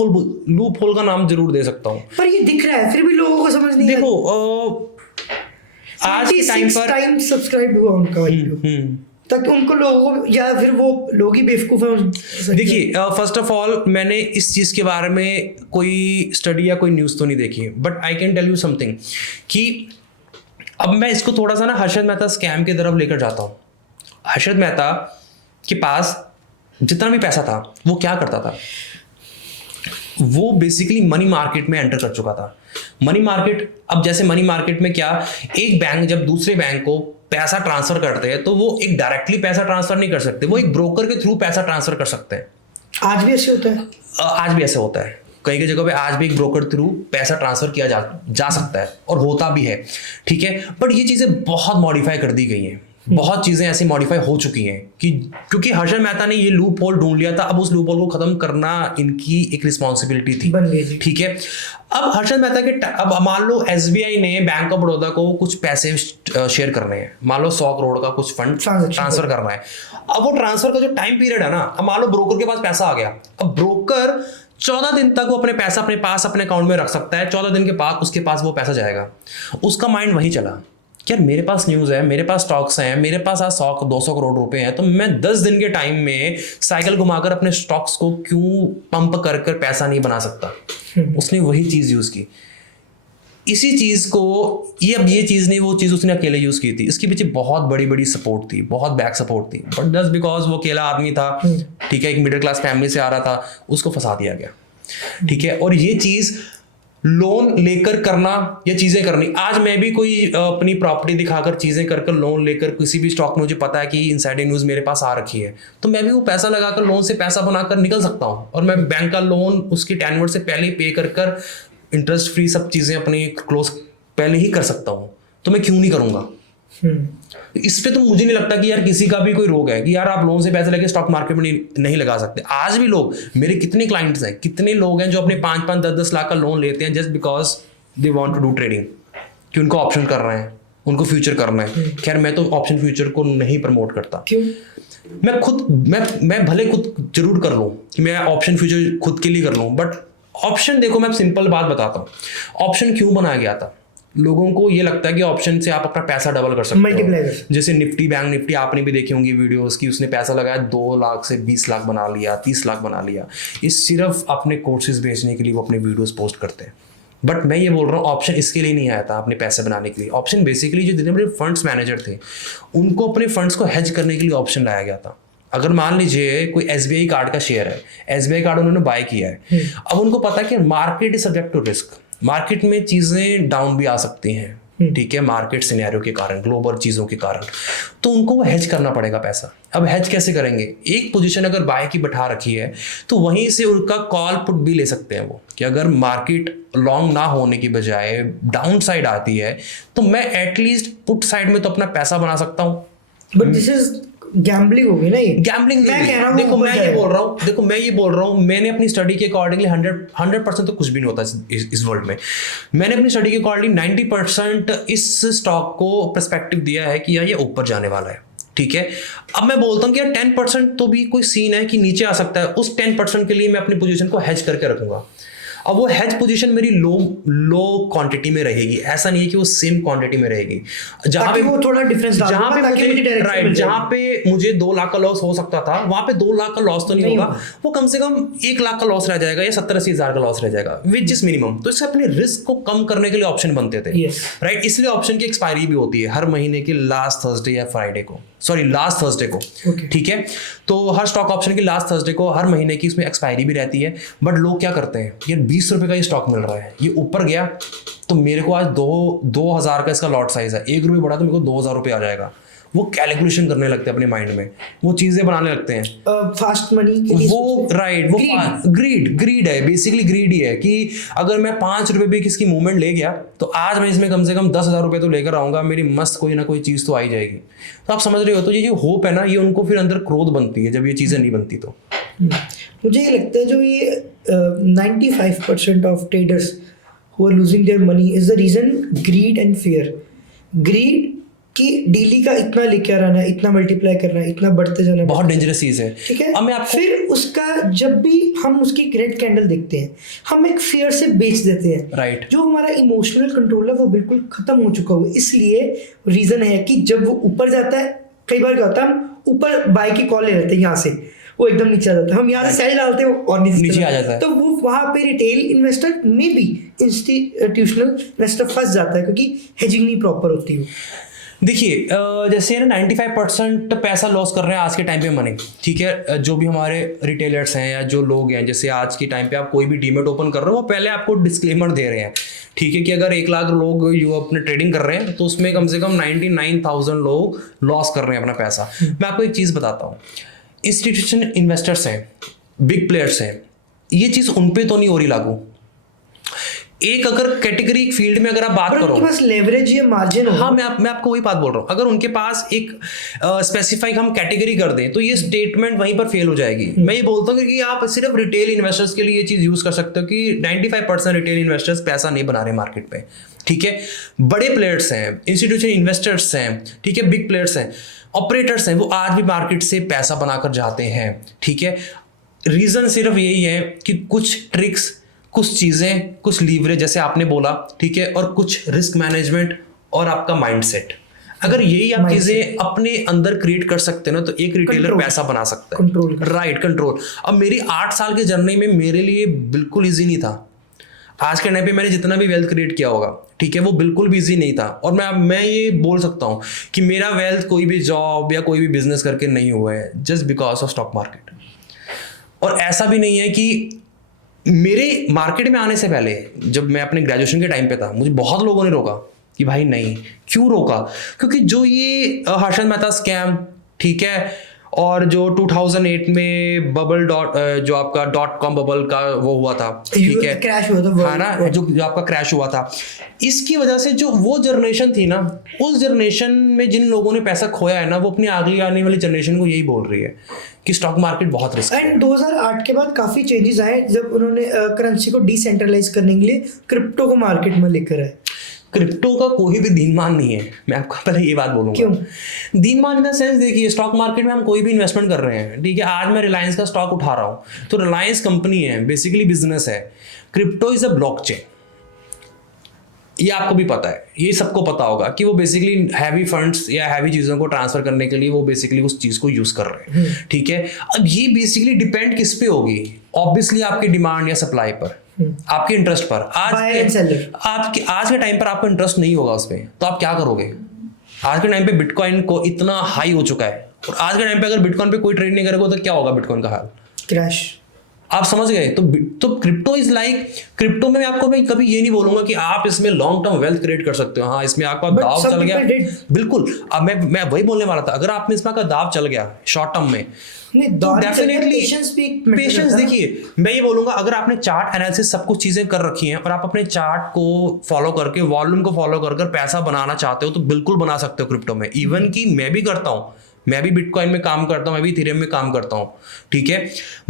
होल का नाम जरूर दे सकता हूँ। पर ये दिख रहा है, फिर भी लोगों को समझ नहीं। देखो आज के टाइम पर सब्सक्राइब हुआ उनका ताकि उनको लोगों को, या फिर वो लोग ही बेवकूफ हैं। देखिए फर्स्ट ऑफ ऑल मैंने इस चीज के बारे में कोई स्टडी या कोई न्यूज़ तो नहीं देखी, but I can tell you something कि अब मैं इसको थोड़ा सा ना हर्षद मेहता स्कैम की तरफ लेकर जाता हूँ। हर्षद मेहता के पास जितना भी पैसा था वो क्या करता था, वो बेसिकली मनी मार्केट में एंटर कर चुका था। मनी मार्केट, अब जैसे मनी मार्केट में क्या, एक बैंक जब दूसरे बैंक को पैसा ट्रांसफर करते हैं तो वो एक डायरेक्टली पैसा ट्रांसफर नहीं कर सकते, वो एक ब्रोकर के थ्रू पैसा ट्रांसफर कर सकते हैं। आज भी ऐसे होता है? आज भी ऐसे होता है, कई कई जगह पे आज भी एक ब्रोकर थ्रू पैसा ट्रांसफर किया जा सकता है और होता भी है, ठीक है। बट ये चीजें बहुत मॉडिफाई कर दी गई हैं, बहुत चीजें ऐसी मॉडिफाई हो चुकी हैं कि क्योंकि हर्षद मेहता ने ये लूप होल ढूंढ लिया था, अब उस लूप होल को खत्म करना इनकी एक रिस्पॉन्सिबिलिटी थी, ठीक है। अब हर्षद मेहता के अब मान लो SBI ने बैंक ऑफ बड़ौदा को कुछ पैसे शेयर करने हैं, मान लो 100 करोड़ का कुछ फंड ट्रांसफर करना है। अब वो ट्रांसफर का जो टाइम पीरियड है ना, अब मान लो ब्रोकर के पास पैसा आ गया, अब ब्रोकर 14 दिन तक वो अपने पैसा अपने पास अपने अकाउंट में रख सकता है। 14 दिन के बाद उसके पास वो पैसा जाएगा, उसका माइंड वहीं चला कि यार मेरे पास न्यूज़ है, मेरे पास स्टॉक्स हैं, मेरे पास आज 100-200 करोड़ रुपए हैं, तो मैं 10 दिन के टाइम में साइकिल घुमाकर अपने स्टॉक्स को क्यों पंप कर कर पैसा नहीं बना सकता। उसने वही चीज़ यूज़ की, इसी चीज़ को ये चीज़ नहीं, वो चीज़ उसने अकेले यूज़ की थी। इसके पीछे बहुत बड़ी बड़ी सपोर्ट थी, बहुत बैक सपोर्ट थी, बट जस्ट बिकॉज वो अकेला आदमी था, ठीक है, एक मिडिल क्लास फैमिली से आ रहा था, उसको फंसा दिया गया, ठीक है। और ये चीज़ लोन लेकर करना, ये चीजें करनी, आज मैं भी कोई अपनी प्रॉपर्टी दिखाकर चीजें कर लोन लेकर किसी भी स्टॉक में मुझे पता है कि इनसाइडर न्यूज मेरे पास आ रखी है, तो मैं भी वो पैसा लगाकर लोन से पैसा बनाकर निकल सकता हूँ, और मैं बैंक का लोन उसकी टेन्योर से पहले ही पे कर इंटरेस्ट फ्री सब चीजें अपनी क्लोज पहले ही कर सकता हूँ, तो मैं क्यों नहीं करूंगा। इस पे तो मुझे नहीं लगता कि यार किसी का भी कोई रोग है कि यार आप लोन से पैसे लेके स्टॉक मार्केट में नहीं लगा सकते। आज भी लोग, मेरे कितने क्लाइंट्स हैं, कितने लोग हैं जो अपने 5-5, 10-10 लाख का लोन लेते हैं just because they want to do trading, कि उनको ऑप्शन कर रहे हैं, उनको फ्यूचर करना है। खैर मैं तो ऑप्शन फ्यूचर को नहीं प्रमोट करता, क्यों? मैं भले खुद जरूर कर लूँ कि मैं ऑप्शन फ्यूचर खुद के लिए कर लूँ, बट ऑप्शन, देखो मैं सिंपल बात बताता हूँ, ऑप्शन क्यों बनाया गया था। लोगों को ये लगता है कि ऑप्शन से आप अपना पैसा डबल कर सकते हो, जैसे निफ्टी, बैंक निफ्टी आपने भी देखी होंगी वीडियोस की, उसने पैसा लगाया 2 लाख से 20 लाख बना लिया, 30 लाख बना लिया, इस सिर्फ अपने कोर्सेज बेचने के लिए वो अपने वीडियोस पोस्ट करते हैं। बट मैं ये बोल रहा हूँ ऑप्शन इसके लिए नहीं आया था अपने पैसे बनाने के लिए। ऑप्शन बेसिकली जो जितने बड़े फंड्स मैनेजर थे उनको अपने फंड्स को हेज करने के लिए ऑप्शन लाया गया था। अगर मान लीजिए कोई SBI कार्ड का शेयर है, SBI कार्ड उन्होंने बाय किया है, अब उनको पता है कि market is subject to risk, market में चीजें डाउन भी आ सकती हैं, ठीक है, मार्केट सिनेरियो के कारण, ग्लोबल चीजों के कारण, तो उनको वो हेज करना पड़ेगा पैसा। अब हेज कैसे करेंगे, एक पोजीशन अगर बाय की बैठा रखी है तो वहीं से उनका कॉल पुट भी ले सकते हैं वो, कि अगर मार्केट लॉन्ग ना होने की बजाय डाउन साइड आती है तो मैं एटलीस्ट पुट साइड में तो अपना पैसा बना सकता हूँ। बट दिस इज गैम्बलिंग होगी ना, ये गैम्बलिंग नहीं। देखो मैं ये बोल रहा हूँ, मैंने अपनी स्टडी के अकॉर्डिंगली 100% तो कुछ भी नहीं होता इस वर्ल्ड में। मैंने अपनी स्टडी के अकॉर्डिंगली 90% इस स्टॉक को पर्सपेक्टिव दिया है कि यार ये ऊपर जाने वाला है, ठीक है। अब मैं बोलता हूँ कि यार 10% तो भी कोई सीन है कि नीचे आ सकता है, उस 10% के लिए मैं अपनी पोजीशन को हेज करके रखूंगा। अब वो हेज पोजीशन मेरी लो क्वांटिटी में रहेगी, ऐसा नहीं है कि वो सेम क्वांटिटी में रहेगी, जहां पे वो थोड़ा डिफरेंस, जहां पे मुझे 2 लाख का लॉस हो सकता था वहां पे 2 लाख का लॉस तो नहीं होगा, वो कम से कम 1 लाख का लॉस रह जाएगा या 70-80 हज़ार का लॉस रह जाएगा, विच इज मिनिमम। तो इससे अपने रिस्क को कम करने के लिए ऑप्शन बनते थे, राइट। इसलिए ऑप्शन की एक्सपायरी भी होती है हर महीने के लास्ट थर्सडे या फ्राइडे को, लास्ट थर्सडे को, ठीक है। तो हर स्टॉक ऑप्शन की लास्ट थर्सडे को हर महीने की इसमें एक्सपायरी भी रहती है। बट लोग क्या करते हैं, ये 20 रुपए का ये स्टॉक मिल रहा है, ये ऊपर गया तो मेरे को आज 2,000 का इसका लॉट साइज है, 1 रुपये बढ़ा तो मेरे को 2,000 रुपये आ जाएगा, वो कैलकुलेशन करने लगते हैं अपने माइंड में, वो चीजें बनाने लगते हैं फास्ट मनी वो राइट वो ग्रीड है, बेसिकली ग्रीड ही है कि अगर मैं 5 रुपए भी किसकी मूवमेंट ले गया तो आज मैं इसमें कम से कम 10,000 रुपए तो लेकर आऊंगा, मेरी मस्त कोई ना कोई चीज तो आई जाएगी। तो आप समझ रहे हो, तो ये जो होप है ना, ये उनको फिर अंदर क्रोध बनती है जब ये चीजें नहीं बनती। तो मुझे ये लगता है जो ये 95% of traders who are losing their money is the reason greed and fear. Greed कि डेली का इतना लेके आना है, इतना मल्टीप्लाई करना है, इतना बढ़ते जाना है, बहुत डेंजरस चीज है। ठीक है, अब मैं आपको फिर उसका जब भी हम उसकी रेड कैंडल देखते हैं हम एक फियर से बेच देते हैं। राइट, जो हमारा इमोशनल कंट्रोल है वो बिल्कुल खत्म हो चुका हो। इसलिए रीजन है कि जब वो ऊपर जाता है, कई बार क्या होता है हम ऊपर बाय की कॉल ले लेते हैं, यहाँ से वो एकदम नीचे आ जाता है, हम यहाँ से सेल डालते हैं वो और नीचे आ जाता है। तो वो वहाँ पे रिटेल इन्वेस्टर में भी इंस्टीट्यूशनल इन्वेस्टर फंस जाता है क्योंकि हेजिंग नहीं प्रॉपर होती हो। देखिए जैसे ना 95% पैसा लॉस कर रहे हैं आज के टाइम पे मनी, ठीक है। जो भी हमारे रिटेलर्स हैं या जो लोग हैं, जैसे आज के टाइम पे आप कोई भी डीमेट ओपन कर रहे हो वो पहले आपको डिस्क्लेमर दे रहे हैं, ठीक है, कि अगर 1 लाख लोग जो अपने ट्रेडिंग कर रहे हैं तो उसमें कम से कम 99,000 लोग लॉस कर रहे हैं अपना पैसा। मैं आपको एक चीज़ बताता हूँ, इंस्टीट्यूशनल इन्वेस्टर्स हैं, बिग प्लेयर्स हैं, ये चीज़ उन पे तो नहीं हो रही लागू। एक अगर कैटेगरी फील्ड में अगर आप बात करो, उनके पास लेवरेज या मार्जिन हो। हाँ, मैं आपको वही बात बोल रहा हूँ, अगर उनके पास एक स्पेसिफाइक हम कैटेगरी कर दें तो ये स्टेटमेंट वहीं पर फेल हो जाएगी। मैं ये बोलता हूँ कि आप सिर्फ रिटेल इन्वेस्टर्स के लिए ये चीज़ यूज़ कर सकते हो कि 95% रिटेल इन्वेस्टर्स पैसा नहीं बना रहे मार्केट पे, ठीक है। बड़े प्लेयर्स हैं, इंस्टीट्यूशनल इन्वेस्टर्स हैं, ठीक है, बिग प्लेयर्स हैं, ऑपरेटर्स हैं, वो आज भी मार्केट से पैसा बनाकर जाते हैं, ठीक है। रीज़न सिर्फ यही है कि कुछ ट्रिक्स, कुछ चीज़ें, कुछ लीवरेज जैसे आपने बोला, ठीक है, और कुछ रिस्क मैनेजमेंट और आपका माइंडसेट। अगर यही आप चीज़ें अपने अंदर क्रिएट कर सकते हैं ना, तो एक रिटेलर पैसा बना सकता है। Right, control. अब मेरी 8 साल के जर्नी में मेरे लिए बिल्कुल ईजी नहीं था। आज के टाइम पे मैंने जितना भी वेल्थ क्रिएट किया होगा, ठीक है, वो बिल्कुल भी ईजी नहीं था। और मैं ये बोल सकता हूँ कि मेरा वेल्थ कोई भी जॉब या कोई भी बिजनेस करके नहीं हुआ है, just because of stock market. और ऐसा भी नहीं है कि मेरे मार्केट में आने से पहले, जब मैं अपने ग्रेजुएशन के टाइम पे था, मुझे बहुत लोगों ने रोका कि भाई नहीं। क्यों रोका? क्योंकि जो ये हर्षद मेहता स्कैम, ठीक है, और जो 2008 में बबल जो आपका .com बबल का वो हुआ था, ठीक है, क्रैश हुआ था, हाँ ना, जो आपका क्रैश हुआ था, इसकी वजह से जो वो जनरेशन थी ना, उस जनरेशन में जिन लोगों ने पैसा खोया है ना, वो अपनी आगे आने वाली जनरेशन को यही बोल रही है कि स्टॉक मार्केट बहुत रिस्क है। एंड 2008 के बाद काफी चेंजेस आए जब उन्होंने करेंसी को डिसेंट्रलाइज करने के लिए क्रिप्टो को मार्केट में लेकर आए। क्रिप्टो का कोई भी दीनमान नहीं है, मैं आपको पहले ये बात बोलूंगा। क्यों दीनमान इन द सेंस, देखिए स्टॉक मार्केट में हम कोई भी इन्वेस्टमेंट कर रहे हैं, ठीक है, आज मैं रिलायंस का स्टॉक उठा रहा हूँ तो रिलायंस कंपनी है, बेसिकली बिजनेस है। क्रिप्टो इज अ ब्लॉकचेन, ये आपको भी पता है, ये सबको पता होगा कि वो बेसिकली हैवी फंड्स या हैवी चीज़ों को ट्रांसफर करने के लिए वो बेसिकली उस चीज़ को यूज़ कर रहे हैं, ठीक है। अब ये बेसिकली डिपेंड किस पे होगी? ऑब्वियसली आपकी डिमांड या सप्लाई पर, आपके इंटरेस्ट पर। आज के टाइम पर आपका इंटरेस्ट नहीं होगा उस पर, तो आप क्या करोगे? आज के टाइम पे बिटकॉइन को इतना हाई हो चुका है, और आज के टाइम पे अगर बिटकॉइन पे कोई ट्रेड नहीं करेगा तो क्या होगा बिटकॉइन का हाल? क्रैश। आप समझ गए? तो क्रिप्टो इज लाइक, क्रिप्टो में मैं आपको कभी ये नहीं बोलूंगा कि आप इसमें लॉन्ग टर्म वेल्थ क्रिएट कर सकते हो। हाँ, इसमें आपका दाव चल गया, बिल्कुल। अब मैं वही बोलने वाला था, अगर आप में इसमें का दाव चल गया शॉर्ट टर्म में, तो डेफिनेटली पेशेंस। देखिए मैं ये बोलूंगा, अगर आपने चार्ट एनालिसिस सब कुछ चीजें कर रखी हैं और आप अपने चार्ट को फॉलो करके, वॉल्यूम को फॉलो कर पैसा बनाना चाहते हो तो बिल्कुल बना सकते हो क्रिप्टो में। इवन कि मैं भी करता हूँ, मैं भी बिटकॉइन में काम करता हूँ, मैं भी इथेरियम में काम करता हूँ, ठीक है।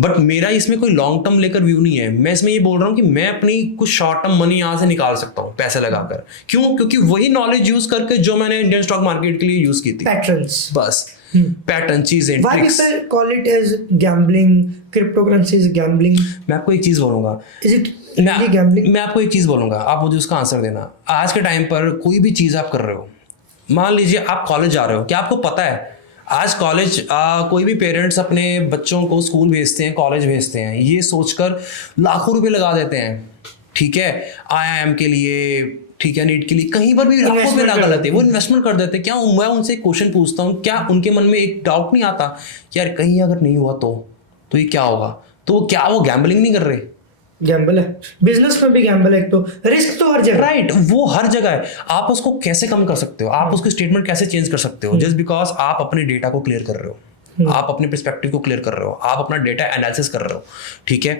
बट मेरा इसमें कोई लॉन्ग टर्म लेकर व्यू नहीं है। मैं इसमें ये बोल रहा हूँ कि मैं अपनी कुछ शॉर्ट टर्म मनी यहाँ से निकाल सकता हूँ पैसे लगाकर। क्यों? क्योंकि वही नॉलेज यूज करके जो मैंने इंडियन स्टॉक मार्केट के लिए यूज की थी, पैटर्न्स, बस पैटर्न, चीजें, tricks. Why people call it as gambling? Cryptocurrency is gambling. मैं आपको एक चीज बोलूंगा, Is it really gambling? मैं आपको एक चीज बोलूंगा, आप मुझे उसका आंसर देना। आज के टाइम पर कोई भी चीज आप कर रहे हो, मान लीजिए आप कॉलेज जा रहे हो, क्या आपको पता है आज कॉलेज कोई भी पेरेंट्स अपने बच्चों को स्कूल भेजते हैं, कॉलेज भेजते हैं, ये सोचकर लाखों रुपए लगा देते हैं, ठीक है, IIM के लिए, ठीक है, नीट के लिए, कहीं पर भी लाखों रुपए लगा लेते हैं, वो इन्वेस्टमेंट कर देते हैं। क्या मैं उनसे एक क्वेश्चन पूछता हूँ, क्या उनके मन में एक डाउट नहीं आता कि यार कहीं अगर नहीं हुआ तो ये क्या होगा? तो क्या वो गैम्बलिंग नहीं कर रहे? गैम्बल है, बिजनेस में भी गैम्बल है, तो रिस्क तो हर जगह। राइट, वो हर जगह है। आप उसको कैसे कम कर सकते हो, आप उसकी स्टेटमेंट कैसे चेंज कर सकते हो, जस्ट बिकॉज आप अपने डेटा को क्लियर कर रहे हो, आप अपने पर्सपेक्टिव को क्लियर कर रहे हो, आप अपना डेटा एनालिसिस कर रहे हो। ठीक है,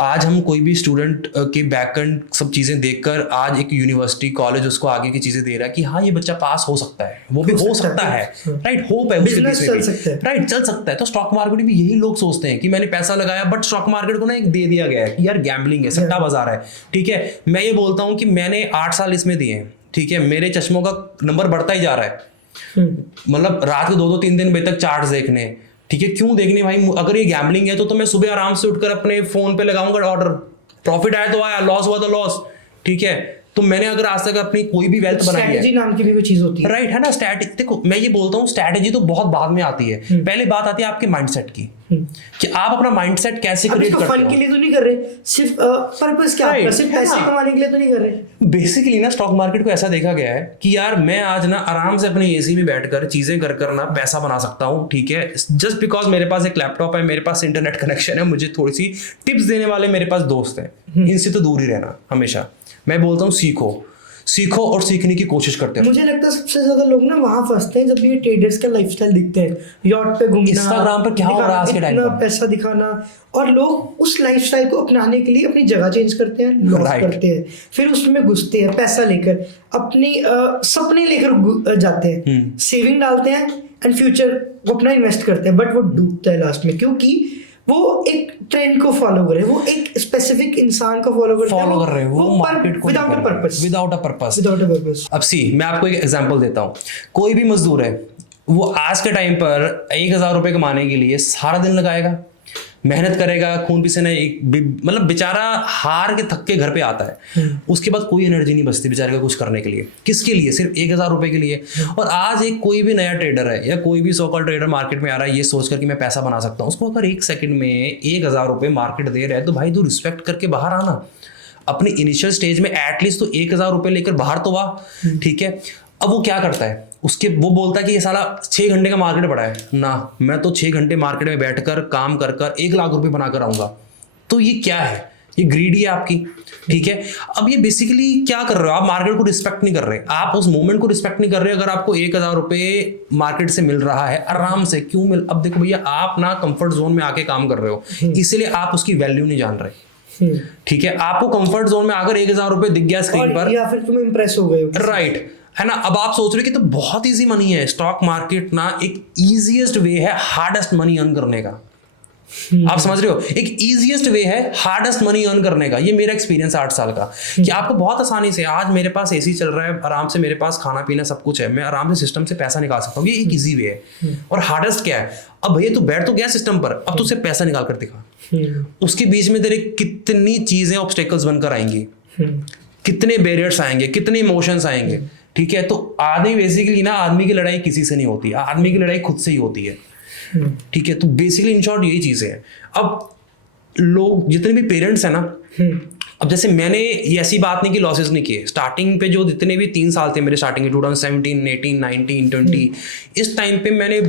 आज हम कोई भी स्टूडेंट के बैकएंड सब चीजें देखकर आज एक यूनिवर्सिटी कॉलेज उसको आगे की चीजें दे रहा है कि हाँ ये बच्चा पास हो सकता है, वो भी हो सकता है, राइट, होप है उसके पीछे भी, राइट, चल सकता है। तो स्टॉक मार्केट भी यही लोग सोचते हैं कि मैंने पैसा लगाया, बट स्टॉक मार्केट को ना एक दे दिया गया है कि यार गैम्बलिंग है, सट्टा बाजार है। ठीक है, मैं ये बोलता हूँ कि मैंने 8 साल इसमें दिए हैं, ठीक है, मेरे चश्मों का नंबर बढ़ता ही जा रहा है, मतलब रात के 2-2 3-3 बजे तक चार्ट्स देखने। ठीक है, क्यों देखने भाई, अगर ये गैम्बलिंग है तो मैं सुबह आराम से उठकर अपने फोन पे लगाऊंगा ऑर्डर, प्रॉफिट आया तो आया, लॉस हुआ तो लॉस। ठीक है, तो मैंने अगर आज तक अपनी कोई भी वेल्थ बनाई है, स्ट्रैटेजी नाम की भी कोई चीज होती है, राइट, है ना, स्ट्रैटेजी। देखो मैं ये बोलता हूँ स्ट्रैटेजी तो बहुत बाद में आती है, पहले बात आती है आपके माइंडसेट की, कि आप अपना माइंडसेट कैसे क्रिएट करते हो। फन के लिए तो नहीं कर रहे, सिर्फ पर्पस क्या है, सिर्फ पैसे कमाने के लिए तो नहीं कर रहे। बेसिकली ना स्टॉक मार्केट को ऐसा देखा गया है कि यार मैं आज ना आराम से अपने एसी में बैठकर चीजें कर ना पैसा बना सकता हूँ। ठीक है, जस्ट बिकॉज मेरे पास एक लैपटॉप है, मेरे पास इंटरनेट कनेक्शन है, मुझे थोड़ी सी टिप्स देने वाले मेरे पास दोस्त हैं, इनसे तो दूर ही रहना हमेशा। मैं बोलता हूँ सीखो और सीखने की कोशिश करते हैं। मुझे लगता है सबसे ज्यादा लोग ना वहां फंसते हैं जब ये ट्रेडर्स का लाइफस्टाइल दिखते हैं, यॉट पे घूमना, इंस्टाग्राम पर क्या हो रहा है आज के टाइम पे, पैसा दिखाना, और लोग उस लाइफस्टाइल को अपनाने के लिए अपनी जगह चेंज करते हैं, लॉस करते हैं, फिर उसमें घुसते हैं, पैसा लेकर अपनी सपने लेकर जाते हैं, सेविंग डालते हैं एंड फ्यूचर को अपना इन्वेस्ट करते हैं, बट वो डूबता है लास्ट में, क्योंकि वो एक ट्रेंड को फॉलो कर रहे हैं, वो एक स्पेसिफिक इंसान को फॉलो कर रहे हैं, वो मार्केट को विदाउट अ पर्पस। अब सी मैं आपको एक एग्जांपल देता हूँ, कोई भी मजदूर है वो आज के टाइम पर 1000 रुपए कमाने के लिए सारा दिन लगाएगा, मेहनत करेगा, खून पसीना, मतलब बेचारा हार के थक के घर पे आता है, उसके बाद कोई एनर्जी नहीं बचती बेचारे का कुछ करने के लिए, किसके लिए, सिर्फ 1000 रुपए के लिए। और आज एक कोई भी नया ट्रेडर है या कोई भी सो कॉल्ड ट्रेडर मार्केट में आ रहा है ये सोचकर कि मैं पैसा बना सकता हूँ, उसको अगर 1 सेकंड में 1000 रुपए मार्केट दे रहा है तो भाई तू रिस्पेक्ट करके बाहर आना, अपनी इनिशियल स्टेज में एटलीस्ट तो 1000 रुपए लेकर बाहर तो आ। ठीक है, अब वो क्या करता है, वो बोलता है कि ये साला 6 घंटे का मार्केट पड़ा है ना, मैं तो 6 घंटे मार्केट में बैठकर काम कर 1 लाख रुपए बनाकर आऊंगा। तो ये क्या है, ये ग्रीडी है आपकी। ठीक है, अब ये बेसिकली क्या कर रहे हो, आप मार्केट को रिस्पेक्ट नहीं कर रहे, आप उस मोमेंट को रिस्पेक्ट नहीं कर रहे। अगर आपको 1000 रुपए मार्केट से मिल रहा है आराम से, क्यों मिल, अब देखो भैया आप ना कंफर्ट जोन में आके काम कर रहे हो, इसीलिए आप उसकी वैल्यू नहीं जान रहे। ठीक है, आपको कंफर्ट जोन में आकर 1000 रुपए दिख गया स्क्रीन पर, या फिर तुम इंप्रेस हो गए, राइट, है ना, अब आप सोच रहे कि तो बहुत इजी मनी है स्टॉक मार्केट ना, एक इजीएस्ट वे है हार्डेस्ट मनी अर्न करने का। आप समझ रहे हो, एक इजीएस्ट वे है हार्डेस्ट मनी अर्न करने का। ये मेरा एक्सपीरियंस 8 साल का, कि आपको बहुत आसानी से, आज मेरे पास एसी चल रहा है, आराम से मेरे पास खाना पीना सब कुछ है, मैं आराम से सिस्टम से पैसा निकाल सकता हूँ, ये एक इजी वे है। और हार्डेस्ट क्या है, अब भैया तू बैठ तो गया सिस्टम पर, अब तू सिर्फ पैसा निकाल कर दिखा, उसके बीच में तेरे कितनी चीजें ऑब्स्टेकल्स बनकर आएंगी, कितने बैरियर्स आएंगे, कितने इमोशंस आएंगे। ठीक है, तो आदमी बेसिकली ना, आदमी की लड़ाई किसी से नहीं होती, आदमी की लड़ाई खुद से ही होती है। ठीक है, तो बेसिकली इन शॉर्ट यही चीजें हैं। अब लोग जितने भी पेरेंट्स हैं ना, अब जैसे मैंने ऐसी बात नहीं कि लॉसेस नहीं किए, स्टार्टिंग पे जो जितने भी 3 साल थे मेरे, स्टार्टिंग के 2017, 18, 19, 20, इस टाइम पे मैंने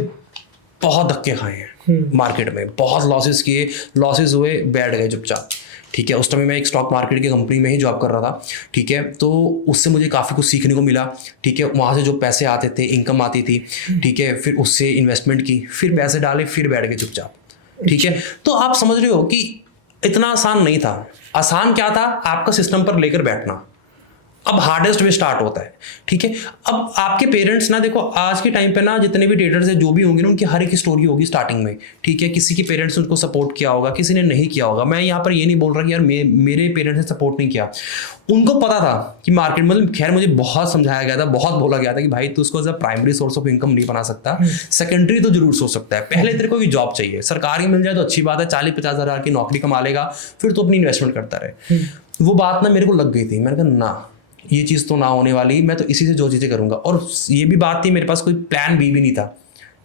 बहुत धक्के खाए हैं मार्केट में, बहुत लॉसेस किए, लॉसेस हुए, बैठ गए चुपचाप। ठीक है, उस टाइम मैं एक स्टॉक मार्केट की कंपनी में ही जॉब कर रहा था। ठीक है, तो उससे मुझे काफ़ी कुछ सीखने को मिला। ठीक है, वहाँ से जो पैसे आते थे, इनकम आती थी। ठीक है, फिर उससे इन्वेस्टमेंट की, फिर पैसे डाले, फिर बैठ गए चुपचाप। ठीक है, तो आप समझ रहे हो कि इतना आसान नहीं था। आसान क्या था, आपका सिस्टम पर लेकर बैठना। अब हार्डेस्ट वे स्टार्ट होता है। ठीक है, अब आपके पेरेंट्स ना, देखो आज के टाइम पे ना जितने भी ट्रेडर्स हैं जो भी होंगे ना, उनकी हर एक स्टोरी होगी स्टार्टिंग में। ठीक है, किसी के पेरेंट्स ने उनको सपोर्ट किया होगा, किसी ने नहीं किया होगा। मैं यहाँ पर ये नहीं बोल रहा कि यार मेरे पेरेंट्स ने सपोर्ट नहीं किया, उनको पता था कि मार्केट, मतलब खैर मुझे बहुत समझाया गया था, बहुत बोला गया था कि भाई तू उसको as a primary source of income नहीं बना सकता, सेकेंडरी तो जरूर सोच सकता है। पहले तेरे को भी जॉब चाहिए, सरकारी मिल जाए तो अच्छी बात है, 40-50 हज़ार की नौकरी कमा लेगा, फिर तो अपनी इन्वेस्टमेंट करता रहे। वो बात ना मेरे को लग गई थी, मैंने कहा ना, ये चीज़ तो ना होने वाली, मैं तो इसी से जो चीज़ें करूँगा। और ये भी बात थी, मेरे पास कोई प्लान बी भी नहीं था।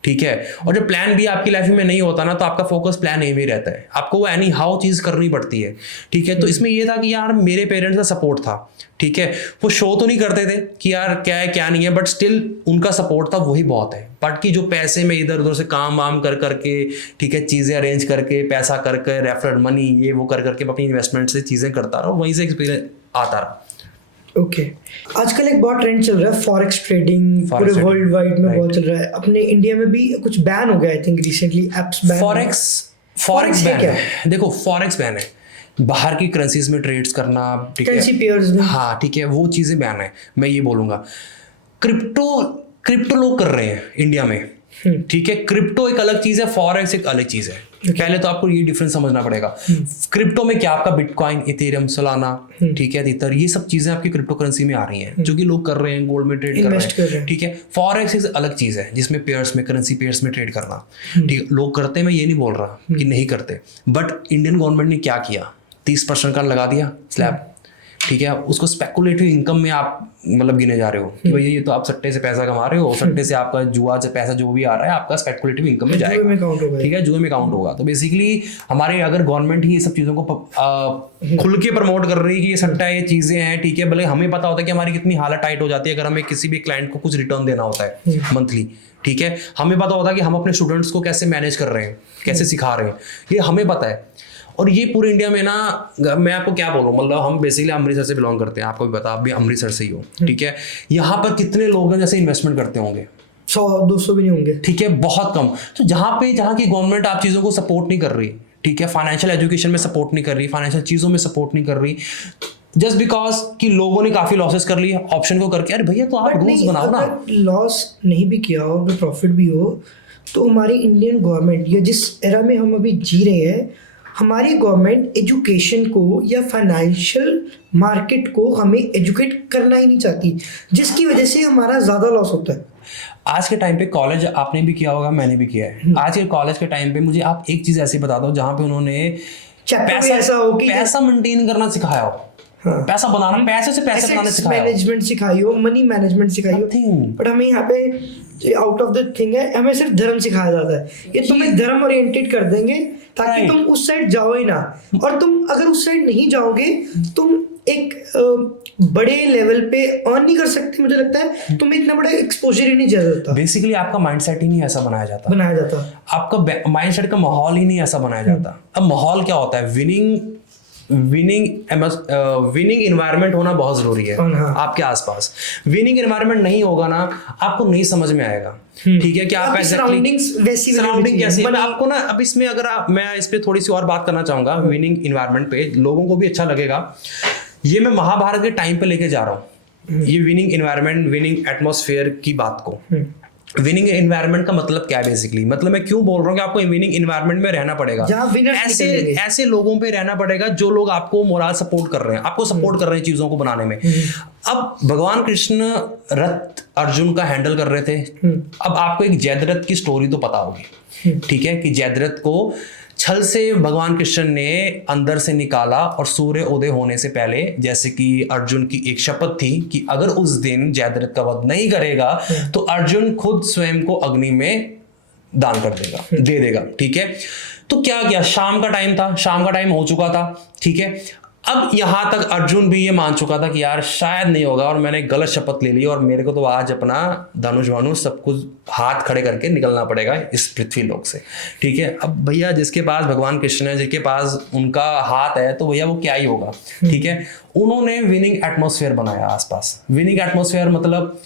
ठीक है। और जब प्लान बी आपकी लाइफ में नहीं होता ना, तो आपका फोकस प्लान ए में ही रहता है, आपको वो एनी हाउ चीज करनी पड़ती है, ठीक है। तो इसमें ये था कि यार मेरे पेरेंट्स का सपोर्ट था, ठीक है। वो शो तो नहीं करते थे कि यार क्या है क्या नहीं है, बट स्टिल उनका सपोर्ट था, वही बहुत है। बट कि जो पैसे में इधर उधर से काम वाम कर करके, ठीक है, चीजें अरेंज करके, पैसा करके, रेफरल मनी ये वो कर करके अपनी इन्वेस्टमेंट से चीजें करता रहा, वहीं से एक्सपीरियंस आता रहा। ओके आजकल एक बहुत ट्रेंड चल रहा है फॉरेक्स ट्रेडिंग, पूरे वर्ल्ड वाइड में बहुत चल रहा है। अपने इंडिया में भी कुछ बैन हो गया I think recently, apps ban. Forex ban है, देखो फॉरेक्स बैन है, बाहर की करेंसीज में ट्रेड्स करना, ठीक है, हाँ ठीक है, वो चीजें बैन है। मैं ये बोलूंगा क्रिप्टो लोग कर रहे हैं इंडिया में, ठीक है। क्रिप्टो एक अलग चीज है, फॉरेक्स एक अलग चीज है। पहले तो आपको ये डिफरेंस समझना पड़ेगा। क्रिप्टो में क्या आपका बिटकॉइन, इथेरियम, सोलाना, ठीक है, इथर, ये सब चीजें आपकी क्रिप्टो करेंसी में आ रही हैं, जो कि लोग कर रहे हैं, गोल्ड में ट्रेड कर रहे हैं, ठीक है। फॉरेक्स एक अलग चीज है जिसमें पेयर्स में, करेंसी पेयर्स में ट्रेड करना, ठीक है, लोग करते हैं, मैं ये नहीं बोल रहा कि नहीं करते, बट इंडियन गवर्नमेंट ने क्या किया, 30% का लगा दिया स्लैब, ठीक है। उसको स्पेकुलेटिव इनकम में आप मतलब गिने जा रहे हो कि भैया ये तो आप सट्टे से पैसा कमा रहे हो, सट्टे से आपका जुआ से पैसा जो भी आ रहा है आपका स्पेकुलेटिव इनकम में जाएगा, ठीक है, जुए में काउंट होगा। तो बेसिकली हमारे अगर गवर्नमेंट ही ये सब चीज़ों को खुल के प्रमोट कर रही है कि ये सट्टा ये चीज़ें हैं, ठीक है, भले हमें पता होता है कि हमारी कितनी हालत टाइट हो जाती है अगर हमें किसी भी क्लाइंट को कुछ रिटर्न देना होता है मंथली, ठीक है, हमें पता होता है कि हम अपने स्टूडेंट्स को कैसे मैनेज कर रहे हैं, कैसे सिखा रहे हैं, ये हमें पता है। और ये पूरे इंडिया में ना, मैं आपको क्या बोलूँ, मतलब हम बेसिकली अमृतसर से बिलोंग करते हैं, आपको भी पता, आप भी अमृतसर से ही हो, ठीक है। यहाँ पर कितने लोग हैं जैसे इन्वेस्टमेंट करते होंगे, 100-200 भी नहीं होंगे, ठीक है, बहुत कम। तो जहाँ की गवर्नमेंट आप चीज़ों को सपोर्ट नहीं कर रही, ठीक है, फाइनेंशियल एजुकेशन में सपोर्ट नहीं कर रही, फाइनेंशियल चीज़ों में सपोर्ट नहीं कर रही, जस्ट बिकॉज कि लोगों ने काफी लॉसेस कर लिए ऑप्शन को करके। अरे भैया तो आप रूल्स बनाओ ना। लॉस नहीं भी किया हो, अगर प्रॉफिट भी हो, तो हमारी इंडियन गवर्नमेंट या जिस एरा में हम अभी जी रहे हैं, हमारी गवर्नमेंट एजुकेशन को या फाइनेंशियल मार्केट को हमें एजुकेट करना ही नहीं चाहती, जिसकी वजह से हमारा ज़्यादा लॉस होता है। आज के टाइम पे कॉलेज आपने भी किया होगा, मैंने भी किया है। आज के कॉलेज के टाइम पे मुझे आप एक चीज़ ऐसी बता दो जहाँ पे उन्होंने पैसा मेंटेन करना सिखाया हो, पैसा बनाना, पैसे से पैसे बनाना सिखाया, मैनेजमेंट सिखाई हो, मनी मैनेजमेंट सिखाई हो। बट हमें यहाँ पे आउट ऑफ द थिंग है, हमें सिर्फ धर्म सिखाया जाता है। ये तुम्हें धर्म ओरिएंटेड कर देंगे ताकि तुम उस साइड जाओ ही ना, और तुम अगर उस साइड नहीं जाओगे तुम एक बड़े लेवल पे अर्न नहीं कर सकते। मुझे लगता है तुम्हें इतना बड़ा एक्सपोजर ही नहीं चाहिए होता। बेसिकली आपका माइंडसेट ही नहीं ऐसा बनाया जाता, आपका माइंडसेट का माहौल ही नहीं ऐसा बनाया जाता। अब माहौल क्या होता है, विनिंग एनवायरनमेंट होना बहुत जरूरी है आपके आसपास। विनिंग एनवायरनमेंट नहीं होगा ना, आपको नहीं समझ में आएगा, ठीक है, कि आप सराउंडिंग कैसी है। आपको ना, अब इसमें अगर मैं इस पे थोड़ी सी और बात करना चाहूंगा, विनिंग एनवायरनमेंट पे, लोगों को भी अच्छा लगेगा। ये मैं महाभारत के टाइम पे लेके जा रहा हूँ, ये विनिंग एनवायरनमेंट, विनिंग एटमॉस्फेयर की बात को। विनिंग एनवायरनमेंट का मतलब क्या है बेसिकली, मतलब मैं क्यों बोल रहा हूँ कि आपको विनिंग एनवायरनमेंट में रहना पड़ेगा, ऐसे लोगों पे रहना पड़ेगा जो लोग आपको मोरल सपोर्ट कर रहे हैं, आपको सपोर्ट कर रहे हैं चीजों को बनाने में। अब भगवान कृष्ण रथ अर्जुन का हैंडल कर रहे थे। अब आपको एक जयद्रथ की स्टोरी तो पता होगी, ठीक है, कि जयद्रथ को छल से भगवान कृष्ण ने अंदर से निकाला, और सूर्य उदय होने से पहले, जैसे कि अर्जुन की एक शपथ थी कि अगर उस दिन जयद्रथ का वध नहीं करेगा तो अर्जुन खुद स्वयं को अग्नि में दान कर देगा, दे देगा, ठीक है। तो क्या किया, शाम का टाइम था, शाम का टाइम हो चुका था, ठीक है। अब यहां तक अर्जुन भी ये मान चुका था कि यार शायद नहीं होगा, और मैंने गलत शपथ ले ली, और मेरे को तो आज अपना धनुष वानुष सब कुछ हाथ खड़े करके निकलना पड़ेगा इस पृथ्वी लोक से, ठीक है। अब भैया जिसके पास भगवान कृष्ण है, जिसके पास उनका हाथ है, तो भैया वो क्या ही होगा, ठीक है। उन्होंने विनिंग एटमॉस्फेयर बनाया आसपास। विनिंग एटमॉस्फेयर मतलब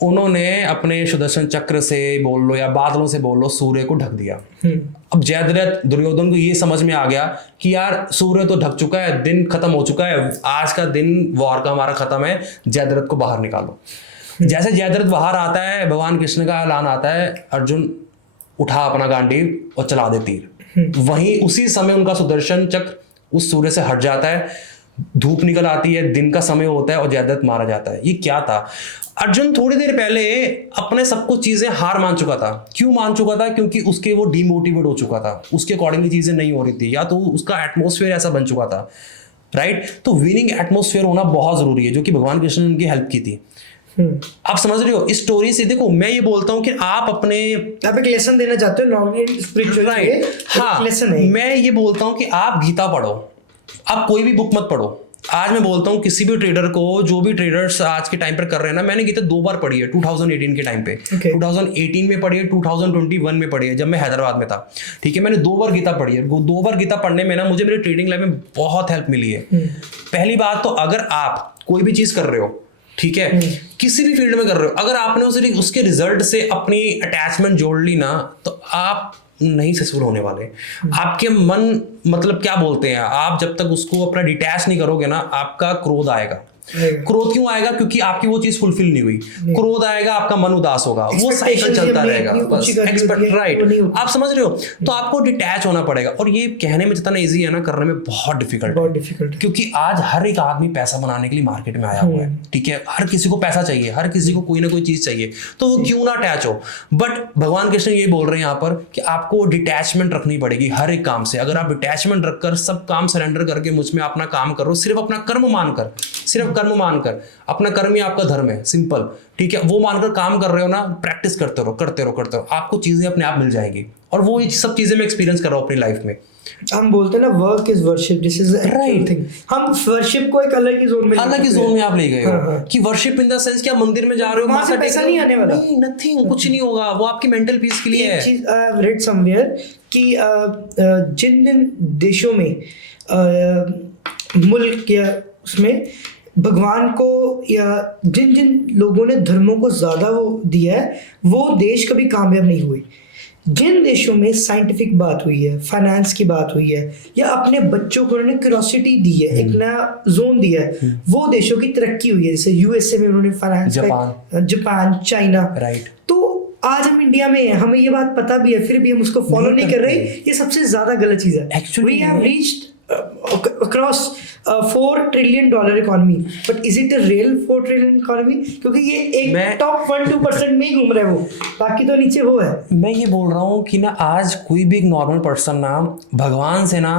उन्होंने अपने सुदर्शन चक्र से बोल लो या बादलों से बोल लो, सूर्य को ढक दिया। अब जयद्रथ दुर्योधन को ये समझ में आ गया कि यार सूर्य तो ढक चुका है, दिन खत्म हो चुका है, आज का दिन वॉर का हमारा खत्म है, जयद्रथ को बाहर निकालो। जैसे जयद्रथ बाहर आता है, भगवान कृष्ण का ऐलान आता है, अर्जुन उठा अपना गांडीव और चला दे तीर। वहीं उसी समय उनका सुदर्शन चक्र उस सूर्य से हट जाता है, धूप निकल आती है, दिन का समय होता है और जयद्रथ मारा जाता है। ये क्या था, अर्जुन थोड़ी देर पहले अपने सब कुछ चीजें हार मान चुका था। क्यों मान चुका था, क्योंकि उसके वो डिमोटिवेट हो चुका था, उसके अकॉर्डिंगली चीजें नहीं हो रही थी, या तो उसका एटमॉस्फेयर ऐसा बन चुका था, राइट। तो विनिंग एटमॉस्फेयर होना बहुत जरूरी है, जो कि भगवान कृष्ण ने उनकी हेल्प की थी। आप समझ रहे हो? इस स्टोरी से देखो, मैं ये बोलता हूँ कि आप एक लेसन देना चाहते हो, नॉर्मली स्पिरिचुअल राइट, हाँ, लेसन है। मैं ये बोलता हूँ कि आप गीता पढ़ो, आप कोई भी बुक मत पढ़ो। आज मैं बोलता हूँ किसी भी ट्रेडर को, जो भी ट्रेडर्स आज के टाइम पर कर रहे हैं ना, मैंने गीता 2 बार पढ़ी है 2018 के टाइम पे। 2018 में पढ़ी है, 2021 में पढ़ी है जब मैं हैदराबाद में था। ठीक है, मैंने 2 बार गीता पढ़ी है। 2 बार गीता पढ़ने में ना मुझे मेरे ट्रेडिंग लाइफ में बहुत हेल्प मिली है। पहली बात तो, अगर आप कोई भी चीज कर रहे हो, ठीक है, किसी भी फील्ड में कर रहे हो, अगर आपने उसके रिजल्ट से अपनी अटैचमेंट जोड़ ली ना, तो आप नहीं सक्सेसफुल होने वाले। आपके मन, मतलब क्या बोलते हैं, आप जब तक उसको अपना डिटैच नहीं करोगे ना, आपका क्रोध आएगा। क्रोध क्यों आएगा? क्योंकि आपकी वो चीज फुलफिल नहीं हुई। क्रोध आएगा, आपका मन उदास होगा, वो साइकिल चलता रहेगा। राइट, आप समझ रहे हो? तो आपको डिटैच होना पड़ेगा। और ये कहने में जितना इजी है ना, करने में बहुत डिफिकल्ट, क्योंकि आज हर एक आदमी पैसा बनाने के लिए मार्केट में आया हुआ है। ठीक है, हर किसी को पैसा चाहिए, हर किसी को कोई ना कोई चीज चाहिए, तो वो क्यों ना अटैच हो। बट भगवान कृष्ण ये बोल रहे हैं यहाँ पर कि आपको डिटैचमेंट रखनी पड़ेगी हर एक काम से। अगर आप डिटैचमेंट रखकर सब काम सरेंडर करके मुझ में अपना काम करो, सिर्फ अपना कर्म मानकर, सिर्फ कर्म मानकर, अपना कर्म ही आपका धर्म है, सिंपल। ठीक है, वो मानकर काम कर रहे हो ना, प्रैक्टिस करते रहो, आपको चीजें अपने आप मिल जाएंगी। और वो ये सब चीजें मैं एक्सपीरियंस कर रहा हूँ अपनी लाइफ में। हम बोलते हैं ना, work is worship, this is right thing. हम वर्शिप को एक अलग ही जोन में आप ले गए हो कि वर्शिप इन द सेंस कि आप मंदिर में जा रहे हो, वहां से पैसा नहीं आने वाला, नहीं, नथिंग, कुछ नहीं होगा, वो आपकी मेंटल पीस के लिए है। आई हैव रेड समवेयर कि जिन देशों में मुल्क या उसमें भगवान को, या जिन लोगों ने धर्मों को ज्यादा वो दिया है, वो देश कभी कामयाब नहीं हुए। जिन देशों में साइंटिफिक बात हुई है, फाइनेंस की बात हुई है, या अपने बच्चों को उन्होंने क्यूरियोसिटी दी है, एक नया जोन दिया है, वो देशों की तरक्की हुई है। जैसे यूएसए में उन्होंने फाइनेंस, जापान, चाइना। राइट, तो आज हम इंडिया में हैं, हमें ये बात पता भी है, फिर भी हम उसको फॉलो नहीं कर रहे। ये सबसे ज्यादा गलत चीज है। Actually we have reached across $4 trillion economy, but is it a real $4 trillion economy? क्योंकि ये एक टॉप 1-2% में ही घूम रहा है, वो बाकी तो नीचे वो है। मैं ये बोल रहा हूँ कि ना, आज कोई भी एक नॉर्मल पर्सन ना भगवान से ना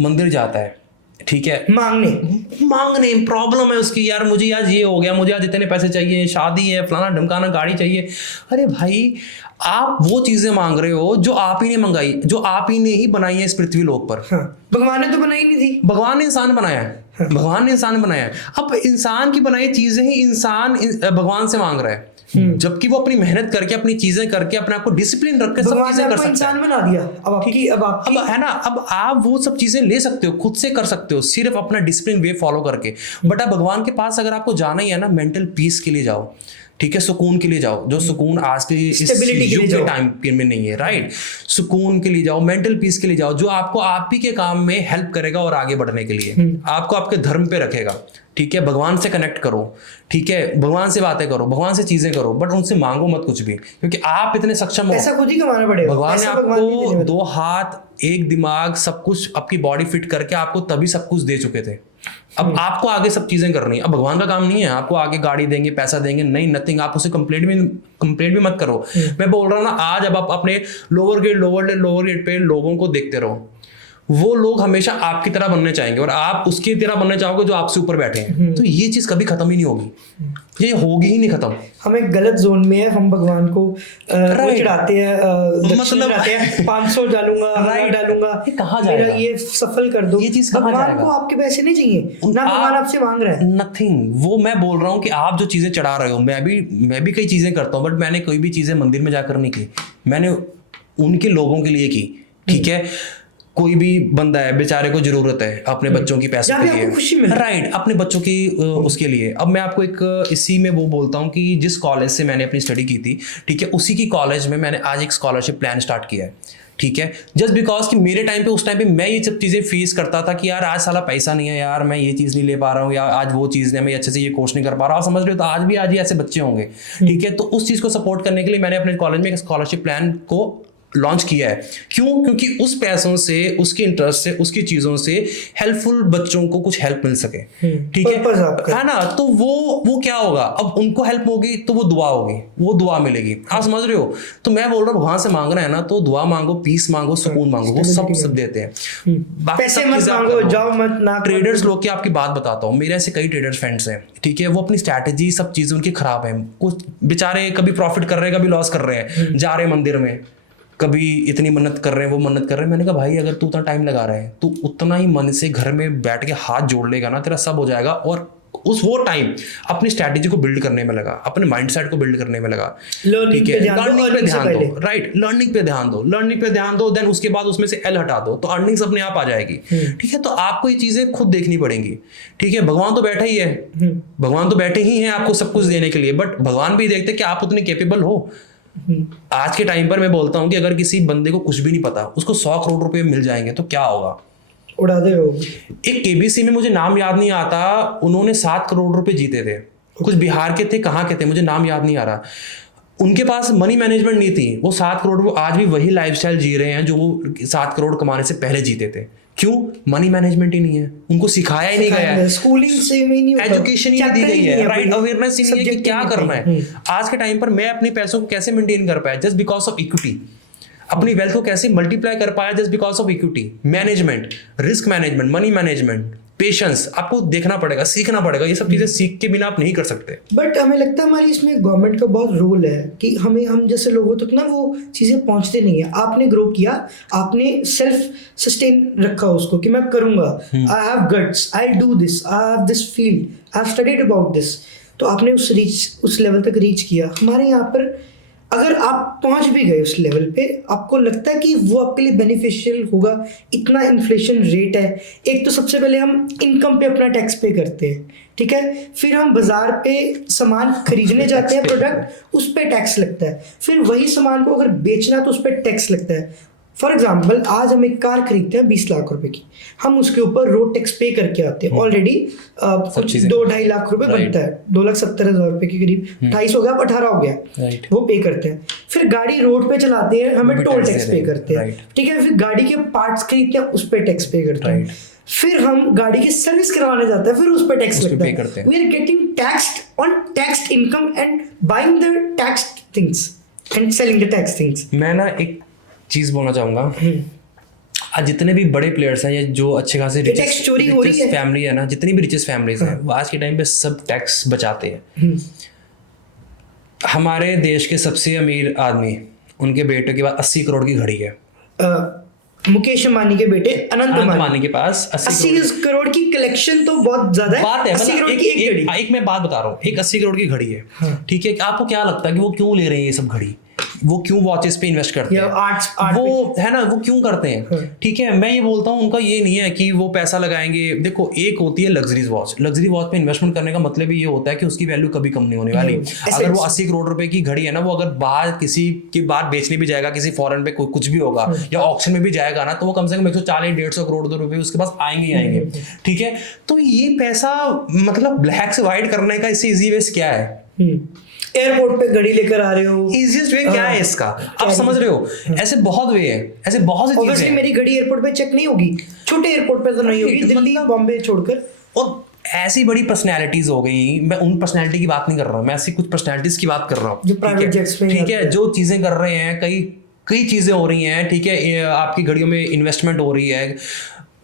मंदिर जाता है, ठीक है, मांगने प्रॉब्लम है उसकी, यार मुझे आज ये हो गया, मुझे आज इतने पैसे चाहिए, शादी है, फलाना ढमकाना, गाड़ी चाहिए। अरे भाई, आप वो चीजें मांग रहे हो जो आप ही ने मंगाई, जो आप ही ने ही बनाई है इस पृथ्वी लोक पर। भगवान ने तो बनाई नहीं थी, भगवान ने इंसान बनाया है। भगवान ने इंसान बनाया है। अब इंसान की बनाई चीजें ही इंसान भगवान से मांग रहा है, जबकि वो अपनी मेहनत करके, अपनी चीजें करके, अपने आप को डिसिप्लिन रख के सब चीजें कर सकता है। इंसान बना दिया, अब है ना, अब आप वो सब चीजें ले सकते हो, खुद से कर सकते हो, सिर्फ अपना डिसिप्लिन वे फॉलो करके। बट अब भगवान के पास अगर आपको जाना ही है ना, मेंटल पीस के लिए जाओ, ठीक है, सुकून के लिए जाओ, जो सुकून आज के इस युग के टाइम में नहीं है। राइट, सुकून के लिए जाओ, मेंटल पीस के लिए जाओ, जो आपको आप ही के काम में हेल्प करेगा और आगे बढ़ने के लिए, आपको आपके धर्म पे रखेगा। ठीक है, भगवान से कनेक्ट करो, ठीक है, भगवान से बातें करो, भगवान से चीजें करो, बट उनसे मांगो मत कुछ भी, क्योंकि आप इतने सक्षम हो, पैसा खुद ही कमाना पड़ेगा। भगवान ने आपको 2 हाथ, 1 दिमाग, सब कुछ आपकी बॉडी फिट करके आपको तभी सब कुछ दे चुके थे। अब आपको आगे सब चीजें करनी है। अब भगवान का काम नहीं है आपको आगे गाड़ी देंगे, पैसा देंगे, नहीं, नथिंग। आप उसे कंप्लेंट भी मत करो। मैं बोल रहा हूँ ना, आज अब आप अपने लोअर ग्रेड पे लोगों को देखते रहो, वो लोग हमेशा आपकी तरह बनने चाहेंगे और आप उसकी तरह बनने चाहोगे जो आपसे ऊपर बैठे हैं। तो ये चीज कभी खत्म ही नहीं होगी, ये होगी ही नहीं खत्म। हम एक गलत जोन में है, हम भगवान को चढ़ाते हैं, मतलब 500 डालूंगा, ये कहाँ जाएगा, ये सफल कर दो। ये चीज कहाँ जाएगा? भगवान को आपके पैसे नहीं चाहिए ना, भगवान आपसे मांग रहा है नथिंग। वो मैं बोल रहा हूँ कि आप जो चीजें चढ़ा रहे हो, मैं भी कई चीजें करता हूँ, बट मैंने कोई भी चीजें मंदिर में जाकर नहीं की, मैंने उनके लोगों के लिए की। ठीक है, कोई भी बंदा है बेचारे को जरूरत है अपने बच्चों की पैसों के लिए, राइट, अपने बच्चों की उसके लिए। अब मैं आपको एक इसी में वो बोलता हूँ कि जिस कॉलेज से मैंने अपनी स्टडी की थी, ठीक है, उसी की कॉलेज में मैंने आज एक स्कॉलरशिप प्लान स्टार्ट किया है। ठीक है, जस्ट बिकॉज कि मेरे टाइम पे, उस टाइम पे मैं ये सब चीजें फेस करता था कि यार आज साला पैसा नहीं है, यार मैं ये चीज नहीं ले पा रहा हूँ, या आज वो चीज नहीं, मैं अच्छे से ये कोर्स नहीं कर पा रहा हूँ, समझ रहे हो। तो आज ही ऐसे बच्चे होंगे। ठीक है, तो उस चीज को सपोर्ट करने के लिए मैंने अपने कॉलेज में एक स्कॉलरशिप प्लान को लॉन्च किया है। क्यों? क्योंकि उस पैसों से, उसके इंटरेस्ट से, उसकी चीजों से हेल्पफुल बच्चों को कुछ हेल्प मिल सके, ठीक है ना? तो वो क्या होगा, अब उनको हेल्प होगी तो वो दुआ होगी, वो दुआ मिलेगी। आप समझ रहे हो? तो मैं बोल रहा हूँ भगवान से मांगना है ना, तो दुआ मांगो, पीस मांगो, सुकून मांगो, वो सब देते हैं। पैसे मत मांगो, जाओ मत ना। ट्रेडर्स लोग की आपकी बात बताता हूँ, मेरे ऐसे कई ट्रेडर्स फ्रेंड्स हैं, ठीक है, वो अपनी स्ट्रैटेजी सब चीजें उनकी खराब है। कुछ बेचारे कभी प्रॉफिट कर रहे हैं, कभी लॉस कर रहे हैं, जा रहे हैं मंदिर में, कभी इतनी मन्नत कर रहे हैं, वो मन्नत कर रहे हैं। मैंने कहा भाई अगर तू उतना टाइम लगा रहा है, तू उतना ही मन से घर में बैठ के हाथ जोड़ लेगा ना, तेरा सब हो जाएगा। और वो टाइम अपनी स्ट्रैटेजी को बिल्ड करने में लगा, अपने माइंडसेट को बिल्ड करने में लगा, ठीक है। लर्निंग पे ध्यान दो, राइट, लर्निंग पे ध्यान दो, देन उसके बाद उसमें से एल हटा दो, तो अर्निंग्स अपने आप आ जाएगी, ठीक है। तो आपको ये चीजें खुद देखनी पड़ेंगी, ठीक है। भगवान तो बैठा ही है, भगवान तो बैठे ही हैं आपको सब कुछ देने के लिए, बट भगवान भी देखते कि आप उतने कैपेबल हो। आज के टाइम पर मैं बोलता हूं कि अगर किसी बंदे को कुछ भी नहीं पता, उसको 100 करोड़ रुपए मिल जाएंगे तो क्या होगा? उड़ा दे हो। एक केबीसी में, मुझे नाम याद नहीं आता, उन्होंने 7 करोड़ रुपए जीते थे, कुछ बिहार के थे, कहाँ के थे मुझे नाम याद नहीं आ रहा। उनके पास मनी मैनेजमेंट नहीं थी, वो 7 करोड़, वो आज भी वही लाइफस्टाइल जी रहे हैं जो वो 7 करोड़ कमाने से पहले जीते थे। क्यों? मनी मैनेजमेंट ही नहीं है, उनको सिखाया ही नहीं गया है, स्कूलिंग से ही नहीं, एजुकेशन ही नहीं दी गई है, राइट, अवेयरनेस ही नहीं है कि क्या करना है। आज के टाइम पर मैं अपने पैसों को कैसे मेंटेन कर पाया, जस्ट बिकॉज ऑफ इक्विटी। अपनी वेल्थ को कैसे मल्टीप्लाई कर पाया, just because of equity. Management, risk management, money management, patience, आपको देखना पड़ेगा, सीखना पड़ेगा। ये सब चीजें सीख के बिना आप नहीं कर सकते। बट हमें लगता है हमारी इसमें गवर्नमेंट का बहुत रोल है कि हम जैसे लोगों तक ना वो चीज़ें पहुंचते नहीं है। आपने ग्रो किया, आपने सेल्फ सस्टेन रखा उसको कि मैं करूंगा, I have guts, I do this, I have this field, I have studied about this. तो आपने उस लेवल तक रीच किया। हमारे यहाँ पर अगर आप पहुंच भी गए उस लेवल पे, आपको लगता है कि वो आपके लिए बेनिफिशियल होगा? इतना इन्फ्लेशन रेट है, एक तो सबसे पहले हम इनकम पे अपना टैक्स पे करते हैं, ठीक है, फिर हम बाजार पे सामान खरीदने जाते हैं, प्रोडक्ट, उस पे टैक्स लगता है, फिर वही सामान को अगर बेचना तो उस पर टैक्स लगता है। फॉर एग्जाम्पल आज हम एक कार खरीदते हैं 20 लाख रुपए की, हम उसके ऊपर रोड टैक्स पे करके आते हैं, ऑलरेडी कुछ 2-2.5 लाख रुपए बनता है, 2,70,000 रुपए के करीब, 28 हो गया, 18 हो गया, वो पे करते हैं। फिर गाड़ी रोड पे चलाते हैं, हमें टोल टैक्स पे करते हैं, ठीक है, फिर गाड़ी के पार्ट्स खरीदते हैं, उस पर टैक्स पे करते हैं, फिर हम गाड़ी की सर्विस करवाने जाते हैं, फिर उस पर टैक्स लगता है। We are getting taxed on taxed income and buying the taxed things and selling the tax things. मैं ना एक चीज बोलना चाहूंगा, आज जितने भी बड़े प्लेयर्स हैं या जो अच्छे खासे रिचेस्ट फैमिली है ना, जितनी भी रिचेस्ट फैमिलीज हैं, वो आज के टाइम पे सब टैक्स बचाते हैं। हमारे देश के सबसे अमीर आदमी, उनके बेटे के पास 80 करोड़ की घड़ी है। मुकेश अंबानी के बेटे अनंत अंबानी के पास 80 करोड़ की कलेक्शन तो बहुत ज्यादा है। बात है, 80 करोड़ की एक घड़ी, एक मैं बात बता रहा हूँ, एक 80 करोड़ की घड़ी है, ठीक है। आपको क्या लगता है कि वो क्यों ले रहे हैं ये सब घड़ी? वो क्यों वॉचेस पे इन्वेस्ट करते हैं? वो है ना, वो क्यों करते हैं, ठीक है। मैं ये बोलता हूँ उनका ये नहीं है कि वो पैसा लगाएंगे। देखो, एक होती है लग्जरी वॉच, लग्जरी वॉच पे इन्वेस्टमेंट करने का मतलब ये होता है कि उसकी वैल्यू कभी कम नहीं होने वाली। अगर वो 80 करोड़ रुपए की घड़ी है ना, वो अगर बाहर किसी के बाद बेचने भी जाएगा, किसी फॉरेन पे कुछ भी होगा या ऑक्शन में भी जाएगा ना, तो वो कम से कम 140-150 करोड़ रुपए उसके पास आएंगे ही आएंगे, ठीक है। तो ये पैसा मतलब ब्लैक से व्हाइट करने का इससे इजी वे क्या है? एयरपोर्ट पे घड़ी लेकर आ रहे हो, इजीएस्ट वे क्या है इसका? आप समझ रहे हो? ऐसे बहुत वे है, ऐसे बहुत सी चीजें हैं। मेरी घड़ी एयरपोर्ट पे चेक नहीं होगी, छोटे एयरपोर्ट पे तो नहीं होगी, दिल्ली बॉम्बे छोड़कर। और ऐसी बड़ी पर्सनैलिटीज हो गई, मैं उन पर्सनैलिटी की बात नहीं कर रहा हूँ, मैं ऐसी कुछ पर्सनैलिटीज की बात कर रहा हूँ, जो प्राइवेट जेट्स में, ठीक है, जो चीजें कर रहे हैं, कई चीजें हो रही हैं, ठीक है, आपकी घड़ियों में इन्वेस्टमेंट हो रही है।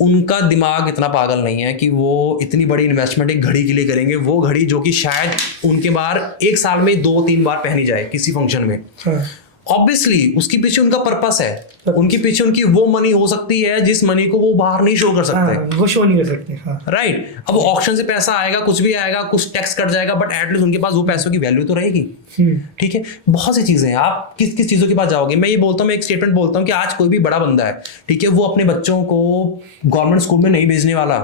उनका दिमाग इतना पागल नहीं है कि वो इतनी बड़ी इन्वेस्टमेंट एक घड़ी के लिए करेंगे, वो घड़ी जो कि शायद उनके बार एक साल में 2-3 बार पहनी जाए किसी फंक्शन में। ऑब्वियसली उसके पीछे उनका पर्पस है, उनके पीछे उनकी वो मनी हो सकती है जिस मनी को वो बाहर नहीं शो कर सकते, वो शो नहीं कर सकते, राइट। अब वो ऑक्शन से पैसा आएगा, कुछ भी आएगा, कुछ टैक्स कट जाएगा, बट एटलीस्ट उनके पास वो पैसों की वैल्यू तो रहेगी, ठीक है। बहुत सी चीजें हैं, आप किस चीजों के पास जाओगे? मैं ये बोलता हूँ, मैं एक स्टेटमेंट बोलता हूँ कि आज कोई भी बड़ा बंदा है, ठीक है, वो अपने बच्चों को गवर्नमेंट स्कूल में नहीं भेजने वाला।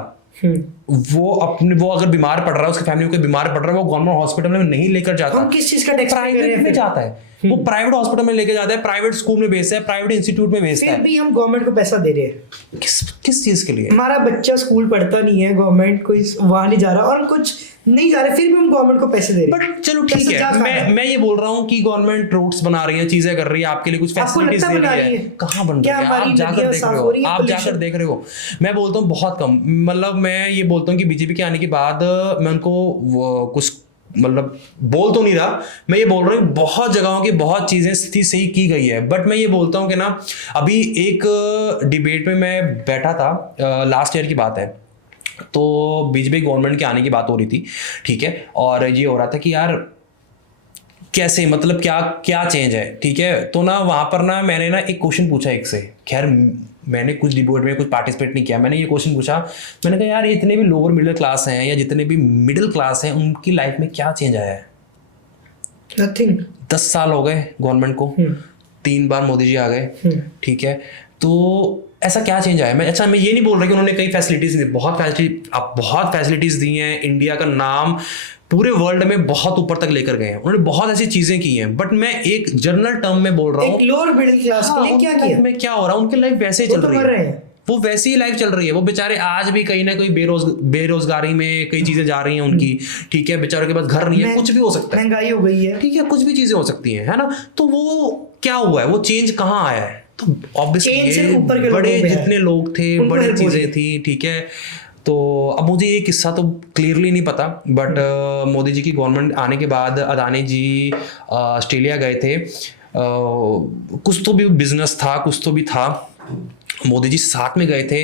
वो अगर बीमार पड़ रहा है, उसकी फैमिली को बीमार पड़ रहा है, वो गवर्नमेंट हॉस्पिटल में नहीं लेकर जाता। हम किस चीज का टैक्स प्राइवेट में जाता है, वो प्राइवेट हॉस्पिटल में लेके जाता है, प्राइवेट स्कूल में भेजता है, प्राइवेट इंस्टीट्यूट में भेजता है। फिर भी हम गवर्नमेंट को पैसा दे रहे हैं किस चीज के लिए? हमारा बच्चा स्कूल पढ़ता नहीं है, गवर्नमेंट कोई वहां नहीं जा रहा, और हम कुछ नहीं जा रहे, फिर भी हम गवर्नमेंट को पैसे दे रहे हैं। बट चलो ठीक है, मैं ये बोल रहा हूँ कि गवर्नमेंट रोड्स बना रही है, चीजें कर रही है, आपके लिए कुछ फैसिलिटीज दे रही है। कहाँ बन रही है? आप जाकर देख रहे हो, आप जाकर देख रहे हो। मैं बोलता हूँ बहुत कम, मतलब मैं ये बोलता हूँ कि बीजेपी के आने के बाद मैं उनको कुछ मतलब बोल तो नहीं रहा, मैं ये बोल रहा हूँ बहुत जगहों की बहुत चीजें सही की गई है। बट मैं ये बोलता हूँ कि ना, अभी एक डिबेट में मैं बैठा था, लास्ट ईयर की बात है, तो बीजेपी गवर्नमेंट के आने की बात हो रही थी, ठीक है, और ये हो रहा था कि यार कैसे, मतलब क्या क्या चेंज है, ठीक है। तो ना वहाँ पर ना मैंने ना एक क्वेश्चन पूछा एक से, खैर मैंने कुछ डिबेट में कुछ पार्टिसिपेट नहीं किया, मैंने ये क्वेश्चन पूछा, मैंने कहा यार जितने भी लोअर मिडिल क्लास हैं या जितने भी मिडिल क्लास हैं उनकी लाइफ में क्या चेंज आया है? नथिंग। 10 साल हो गए गवर्नमेंट को, 3 बार मोदी जी आ गए, ठीक है, तो ऐसा क्या चेंज आया? मैं ये नहीं बोल रहा कि उन्होंने कई फैसिलिटीज दी, बहुत फैसिलिटीज दी हैं, इंडिया का नाम पूरे वर्ल्ड में बहुत ऊपर तक लेकर गए हैं, उन्होंने बहुत ऐसी चीजें की हैं। बट मैं एक जनरल टर्म में बोल रहा हूँ, लोअर मिडिल क्लास के लिए क्या किया, में क्या हो रहा है, उनकी लाइफ वैसे ही चल रही है, वो वैसी ही लाइफ चल रही है। वो बेचारे आज भी कहीं ना कहीं बेरोजगारी में कई चीजें जा रही हैं उनकी, ठीक है, बेचारों के पास घर नहीं है, कुछ भी हो सकता है, महंगाई हो गई है, ठीक है, कुछ भी चीजें हो सकती हैं, है ना। तो वो क्या हुआ है, वो चेंज कहाँ आया है? तो ऑब्वियसली बड़े जितने लोग थे, बड़ी चीजें थी, ठीक है। तो अब मुझे ये किस्सा तो क्लियरली नहीं पता, बट मोदी जी की गवर्नमेंट आने के बाद अदानी जी ऑस्ट्रेलिया गए थे, कुछ तो भी बिजनेस था, कुछ तो भी था, मोदी जी साथ में गए थे।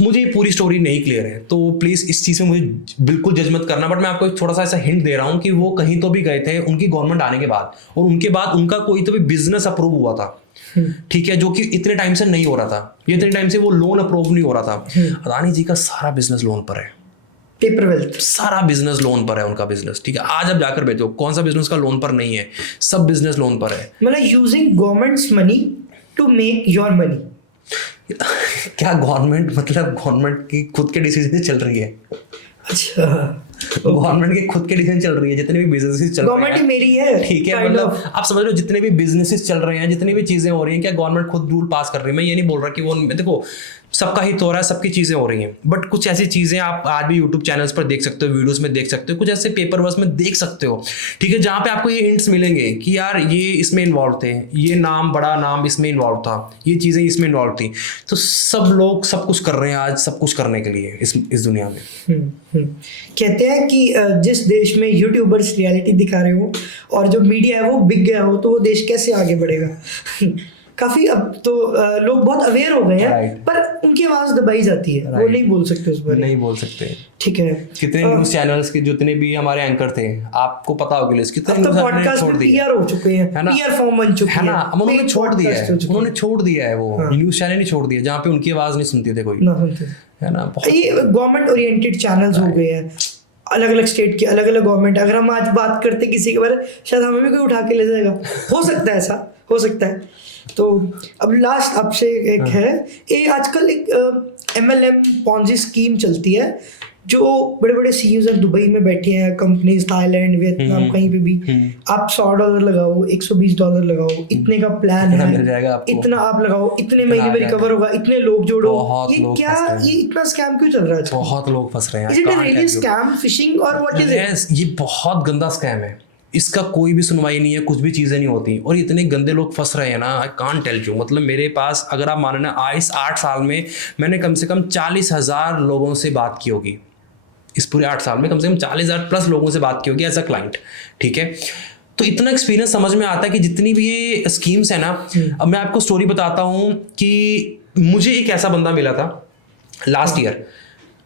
मुझे ये पूरी स्टोरी नहीं क्लियर है, तो प्लीज़ इस चीज़ में मुझे बिल्कुल जज मत करना, बट मैं आपको एक थोड़ा सा ऐसा हिंट दे रहा हूँ कि वो कहीं तो भी गए थे उनकी गवर्नमेंट आने के बाद, और उनके बाद उनका कोई तो भी बिजनेस अप्रूव हुआ था, ठीक है, जो कि इतने टाइम से नहीं हो रहा था, ये इतने टाइम से वो लोन अप्रूव नहीं हो रहा था। अदानी जी का सारा बिजनेस लोन पर है, पेपर वेल्थ, सारा बिजनेस लोन पर है उनका बिजनेस, ठीक है। आज आप जाकर बेचो, कौन सा बिजनेस का लोन पर नहीं है, सब बिजनेस लोन पर है। मतलब using government's money to make your money. क्या गवर्नमेंट, मतलब गवर्नमेंट की खुद के डिसीजन चल रही है? अच्छा, गवर्नमेंट के खुद के डिसीजन चल रही है, जितने भी बिजनेसेस चल रहे हैं, मेरी है, ठीक है, मतलब आप समझ रहे हो, जितने भी बिजनेसेस चल रहे हैं, जितनी भी चीजें हो रही हैं, क्या गवर्नमेंट खुद रूल पास कर रही है? मैं ये नहीं बोल रहा कि वो, देखो सबका हित हो रहा है, सबकी चीजें हो रही हैं, बट कुछ ऐसी चीजें आप आज भी यूट्यूब चैनल्स पर देख सकते हो, वीडियोस में देख सकते हो, कुछ ऐसे पेपर वर्क में देख सकते हो, ठीक है, जहां पे आपको ये हिंट्स मिलेंगे कि यार ये इसमें इन्वॉल्व थे, ये नाम, बड़ा नाम इसमें इन्वॉल्व था, ये चीजें इसमें इन्वॉल्व थी। तो सब लोग सब कुछ कर रहे हैं आज, सब कुछ करने के लिए इस दुनिया में। कहते हैं कि जिस देश में यूट्यूबर्स रियलिटी दिखा रहे हो और जो मीडिया है वो बिक गया हो, तो वो देश कैसे आगे बढ़ेगा? काफी अब तो लोग बहुत अवेयर हो गए हैं, पर उनकी आवाज दबाई जाती है, वो नहीं बोल सकते उस बारे, नहीं बोल सकते, ठीक है। कितने न्यूज़ चैनल्स के जितने भी हमारे एंकर थे, आपको पता होगा लिस्ट, कितने न्यूज़ चैनल छोड़ दिए, पीआर हो चुके हैं, है ना, पीआर फॉर्म बन चुके हैं, है ना, उन्होंने छोड़ दिया है, उन्होंने छोड़ दिया है, वो न्यूज़ चैनल ही छोड़ दिया जहाँ पे उनकी आवाज नहीं सुनती थे कोई, है ना। ये गवर्नमेंट ओरिएंटेड चैनल्स हो गए हैं, अलग अलग स्टेट के अलग अलग गवर्नमेंट। अगर हम आज बात करते किसी के बारे, शायद हमें भी कोई उठा के ले जाएगा, हो सकता है, ऐसा हो सकता है। तो अब लास्ट आपसे एक है, ये आजकल एक MLM पॉन्जी स्कीम चलती है, जो बड़े बड़े CEOs दुबई में बैठे हैं, कंपनीज थाईलैंड, वियतनाम, कहीं पे भी, आप $100 लगाओ, $120 लगाओ, इतने का प्लान है, मिल जाएगा आपको, इतना आप लगाओ, इतने महीने में रिकवर होगा, इतने लोग जोड़ो। ये क्या, ये इतना स्कैम क्यों चल रहा है? बहुत लोग फंस रहे हैं। Is it really scam, fishing, और व्हाट इज इट? ये बहुत गंदा स्कैम है, इसका कोई भी सुनवाई नहीं है, कुछ भी चीज़ें नहीं होती, और इतने गंदे लोग फंस रहे हैं ना, आई कांट टेल यू। मतलब मेरे पास, अगर आप माने ना, इस 8 साल में मैंने कम से कम 40,000 लोगों से बात की होगी, इस पूरे 8 साल में कम से कम 40,000 प्लस लोगों से बात की होगी एज अ क्लाइंट, ठीक है। तो इतना एक्सपीरियंस समझ में आता है कि जितनी भी ये स्कीम्स है ना, अब मैं आपको स्टोरी बताता हूँ कि मुझे एक ऐसा बंदा मिला था लास्ट ईयर,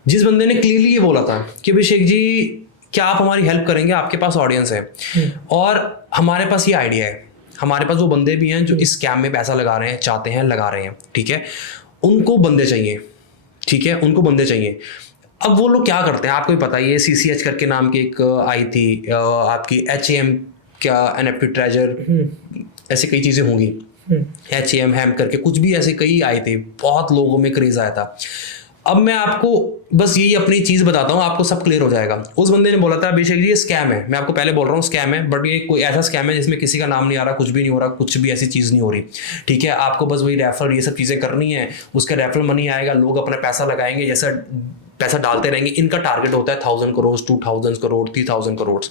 जिस बंदे ने क्लियरली ये बोला था कि अभिषेक जी क्या आप हमारी हेल्प करेंगे, आपके पास ऑडियंस है और हमारे पास ये आइडिया है, हमारे पास वो बंदे भी हैं जो इस स्कैम में पैसा लगा रहे हैं, चाहते हैं, लगा रहे हैं, ठीक है, उनको बंदे चाहिए, ठीक है, उनको बंदे चाहिए। अब वो लोग क्या करते हैं, आपको भी पता ही है, CCH करके नाम की एक आई थी, आपकी HAM क्या NFT ट्रेजर, ऐसी कई चीज़ें होंगी, HAM हैम करके कुछ भी ऐसे कई आए थे, बहुत लोगों में क्रेज आया था। अब मैं आपको बस यही अपनी चीज़ बताता हूँ, आपको सब क्लियर हो जाएगा। उस बंदे ने बोला था अभिषेक जी ये स्कैम है, मैं आपको पहले बोल रहा हूँ स्कैम है, बट ये कोई ऐसा स्कैम है जिसमें किसी का नाम नहीं आ रहा, कुछ भी नहीं हो रहा, कुछ भी ऐसी चीज़ नहीं हो रही, ठीक है। आपको बस वही रेफर, ये सब चीज़ें करनी है, उसका रेफरल मनी आएगा, लोग अपना पैसा लगाएंगे, जैसा पैसा डालते रहेंगे। इनका टारगेट होता है 1000 करोड़, 2000 करोड़, 3000 करोड़।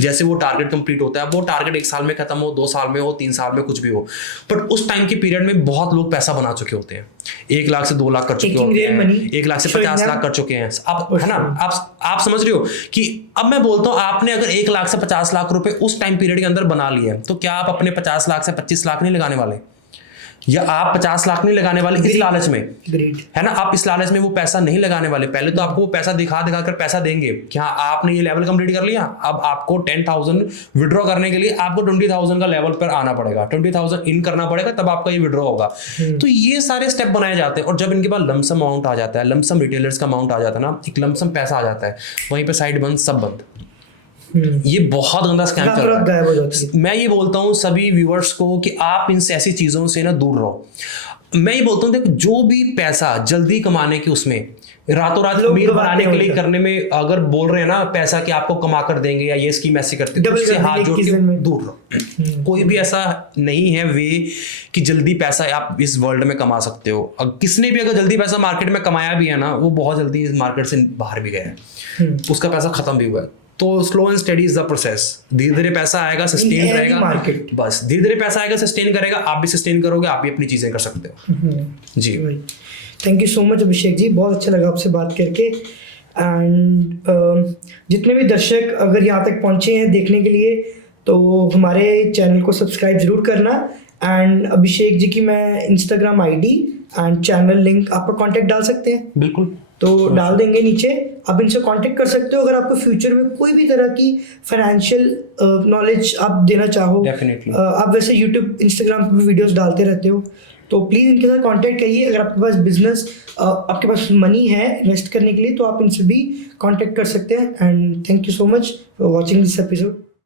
जैसे वो टारगेट कंप्लीट होता है, वो टारगेट 1 साल में खत्म हो, 2 साल में हो, 3 साल में, कुछ भी हो, बट उस टाइम के पीरियड में बहुत लोग पैसा बना चुके होते हैं। 1 लाख से 2 लाख कर चुके होते हैं, 1 लाख से 50 लाख कर चुके हैं। अब है ना, आप समझ रहे हो कि अब मैं बोलता हूँ, आपने अगर 1 लाख से 50 लाख रुपए उस टाइम पीरियड के अंदर बना लिए हैं, तो क्या आप अपने 50 लाख से 25 लाख नहीं लगाने वाले? या आप 50 लाख नहीं लगाने वाले इस लालच में, है ना? आप इस लालच में वो पैसा नहीं लगाने वाले। पहले तो आपको वो पैसा दिखा कर पैसा देंगे कि हाँ आपने ये लेवल कंप्लीट कर लिया, अब आपको 10,000 विड्रॉ करने के लिए आपको 20,000 का लेवल पर आना पड़ेगा, 20,000 इन करना पड़ेगा, तब आपका ये विड्रॉ होगा। तो ये सारे स्टेप बनाए जाते हैं। और जब इनके पास लमसम अमाउंट आ जाता है, लमसम रिटेलर्स का अमाउंट आ जाता है ना, एक लमसम पैसा आ जाता है, वहीं पे साइड बंद, सब बंद। ये बहुत गंदा स्कैम चल रहा है। मैं ये बोलता हूँ सभी व्यूअर्स को कि आप इन ऐसी चीजों से ना दूर रहो। मैं ये बोलता हूँ देखो, जो भी पैसा जल्दी कमाने के उसमें रातों रात अमीर बनाने के लिए करने में अगर बोल रहे हैं ना पैसा कि आपको कमा कर देंगे या ये स्कीम ऐसी करते हैं, उससे हाथ जोड़ के दूर रहो। कोई भी ऐसा नहीं है वे कि जल्दी पैसा आप इस वर्ल्ड में कमा सकते हो। किसने भी अगर जल्दी पैसा मार्केट में कमाया भी है ना, वो बहुत जल्दी इस मार्केट से बाहर भी गया है, उसका पैसा खत्म भी हुआ है। तो slow and study is the process. धीरे धीरे पैसा आएगा, सस्टेन रहेगा, बस धीरे धीरे पैसा आएगा, सस्टेन करेगा, आप भी सस्टेन करोगे, आप भी अपनी चीजें कर सकते हो। जी, thank you so much Abhishek ji, बहुत अच्छा लगा आपसे बात करके। एंड जितने भी दर्शक अगर यहाँ तक पहुँचे हैं देखने के लिए, तो हमारे चैनल को सब्सक्राइब जरूर करना। एंड अभिषेक जी की मैं Instagram ID and channel link आप कॉन्टेक्ट डाल सकते हैं? बिल्कुल, तो डाल देंगे नीचे, आप इनसे कांटेक्ट कर सकते हो अगर आपको फ्यूचर में कोई भी तरह की फाइनेंशियल नॉलेज आप देना चाहो। डेफिनेटली। आप वैसे यूट्यूब इंस्टाग्राम पे भी वीडियोस डालते रहते हो, तो प्लीज़ इनके साथ कांटेक्ट करिए। अगर आपके पास बिजनेस, आपके पास मनी है इन्वेस्ट करने के लिए, तो आप इनसे भी कांटेक्ट कर सकते हैं। And thank you so much for watching this episode.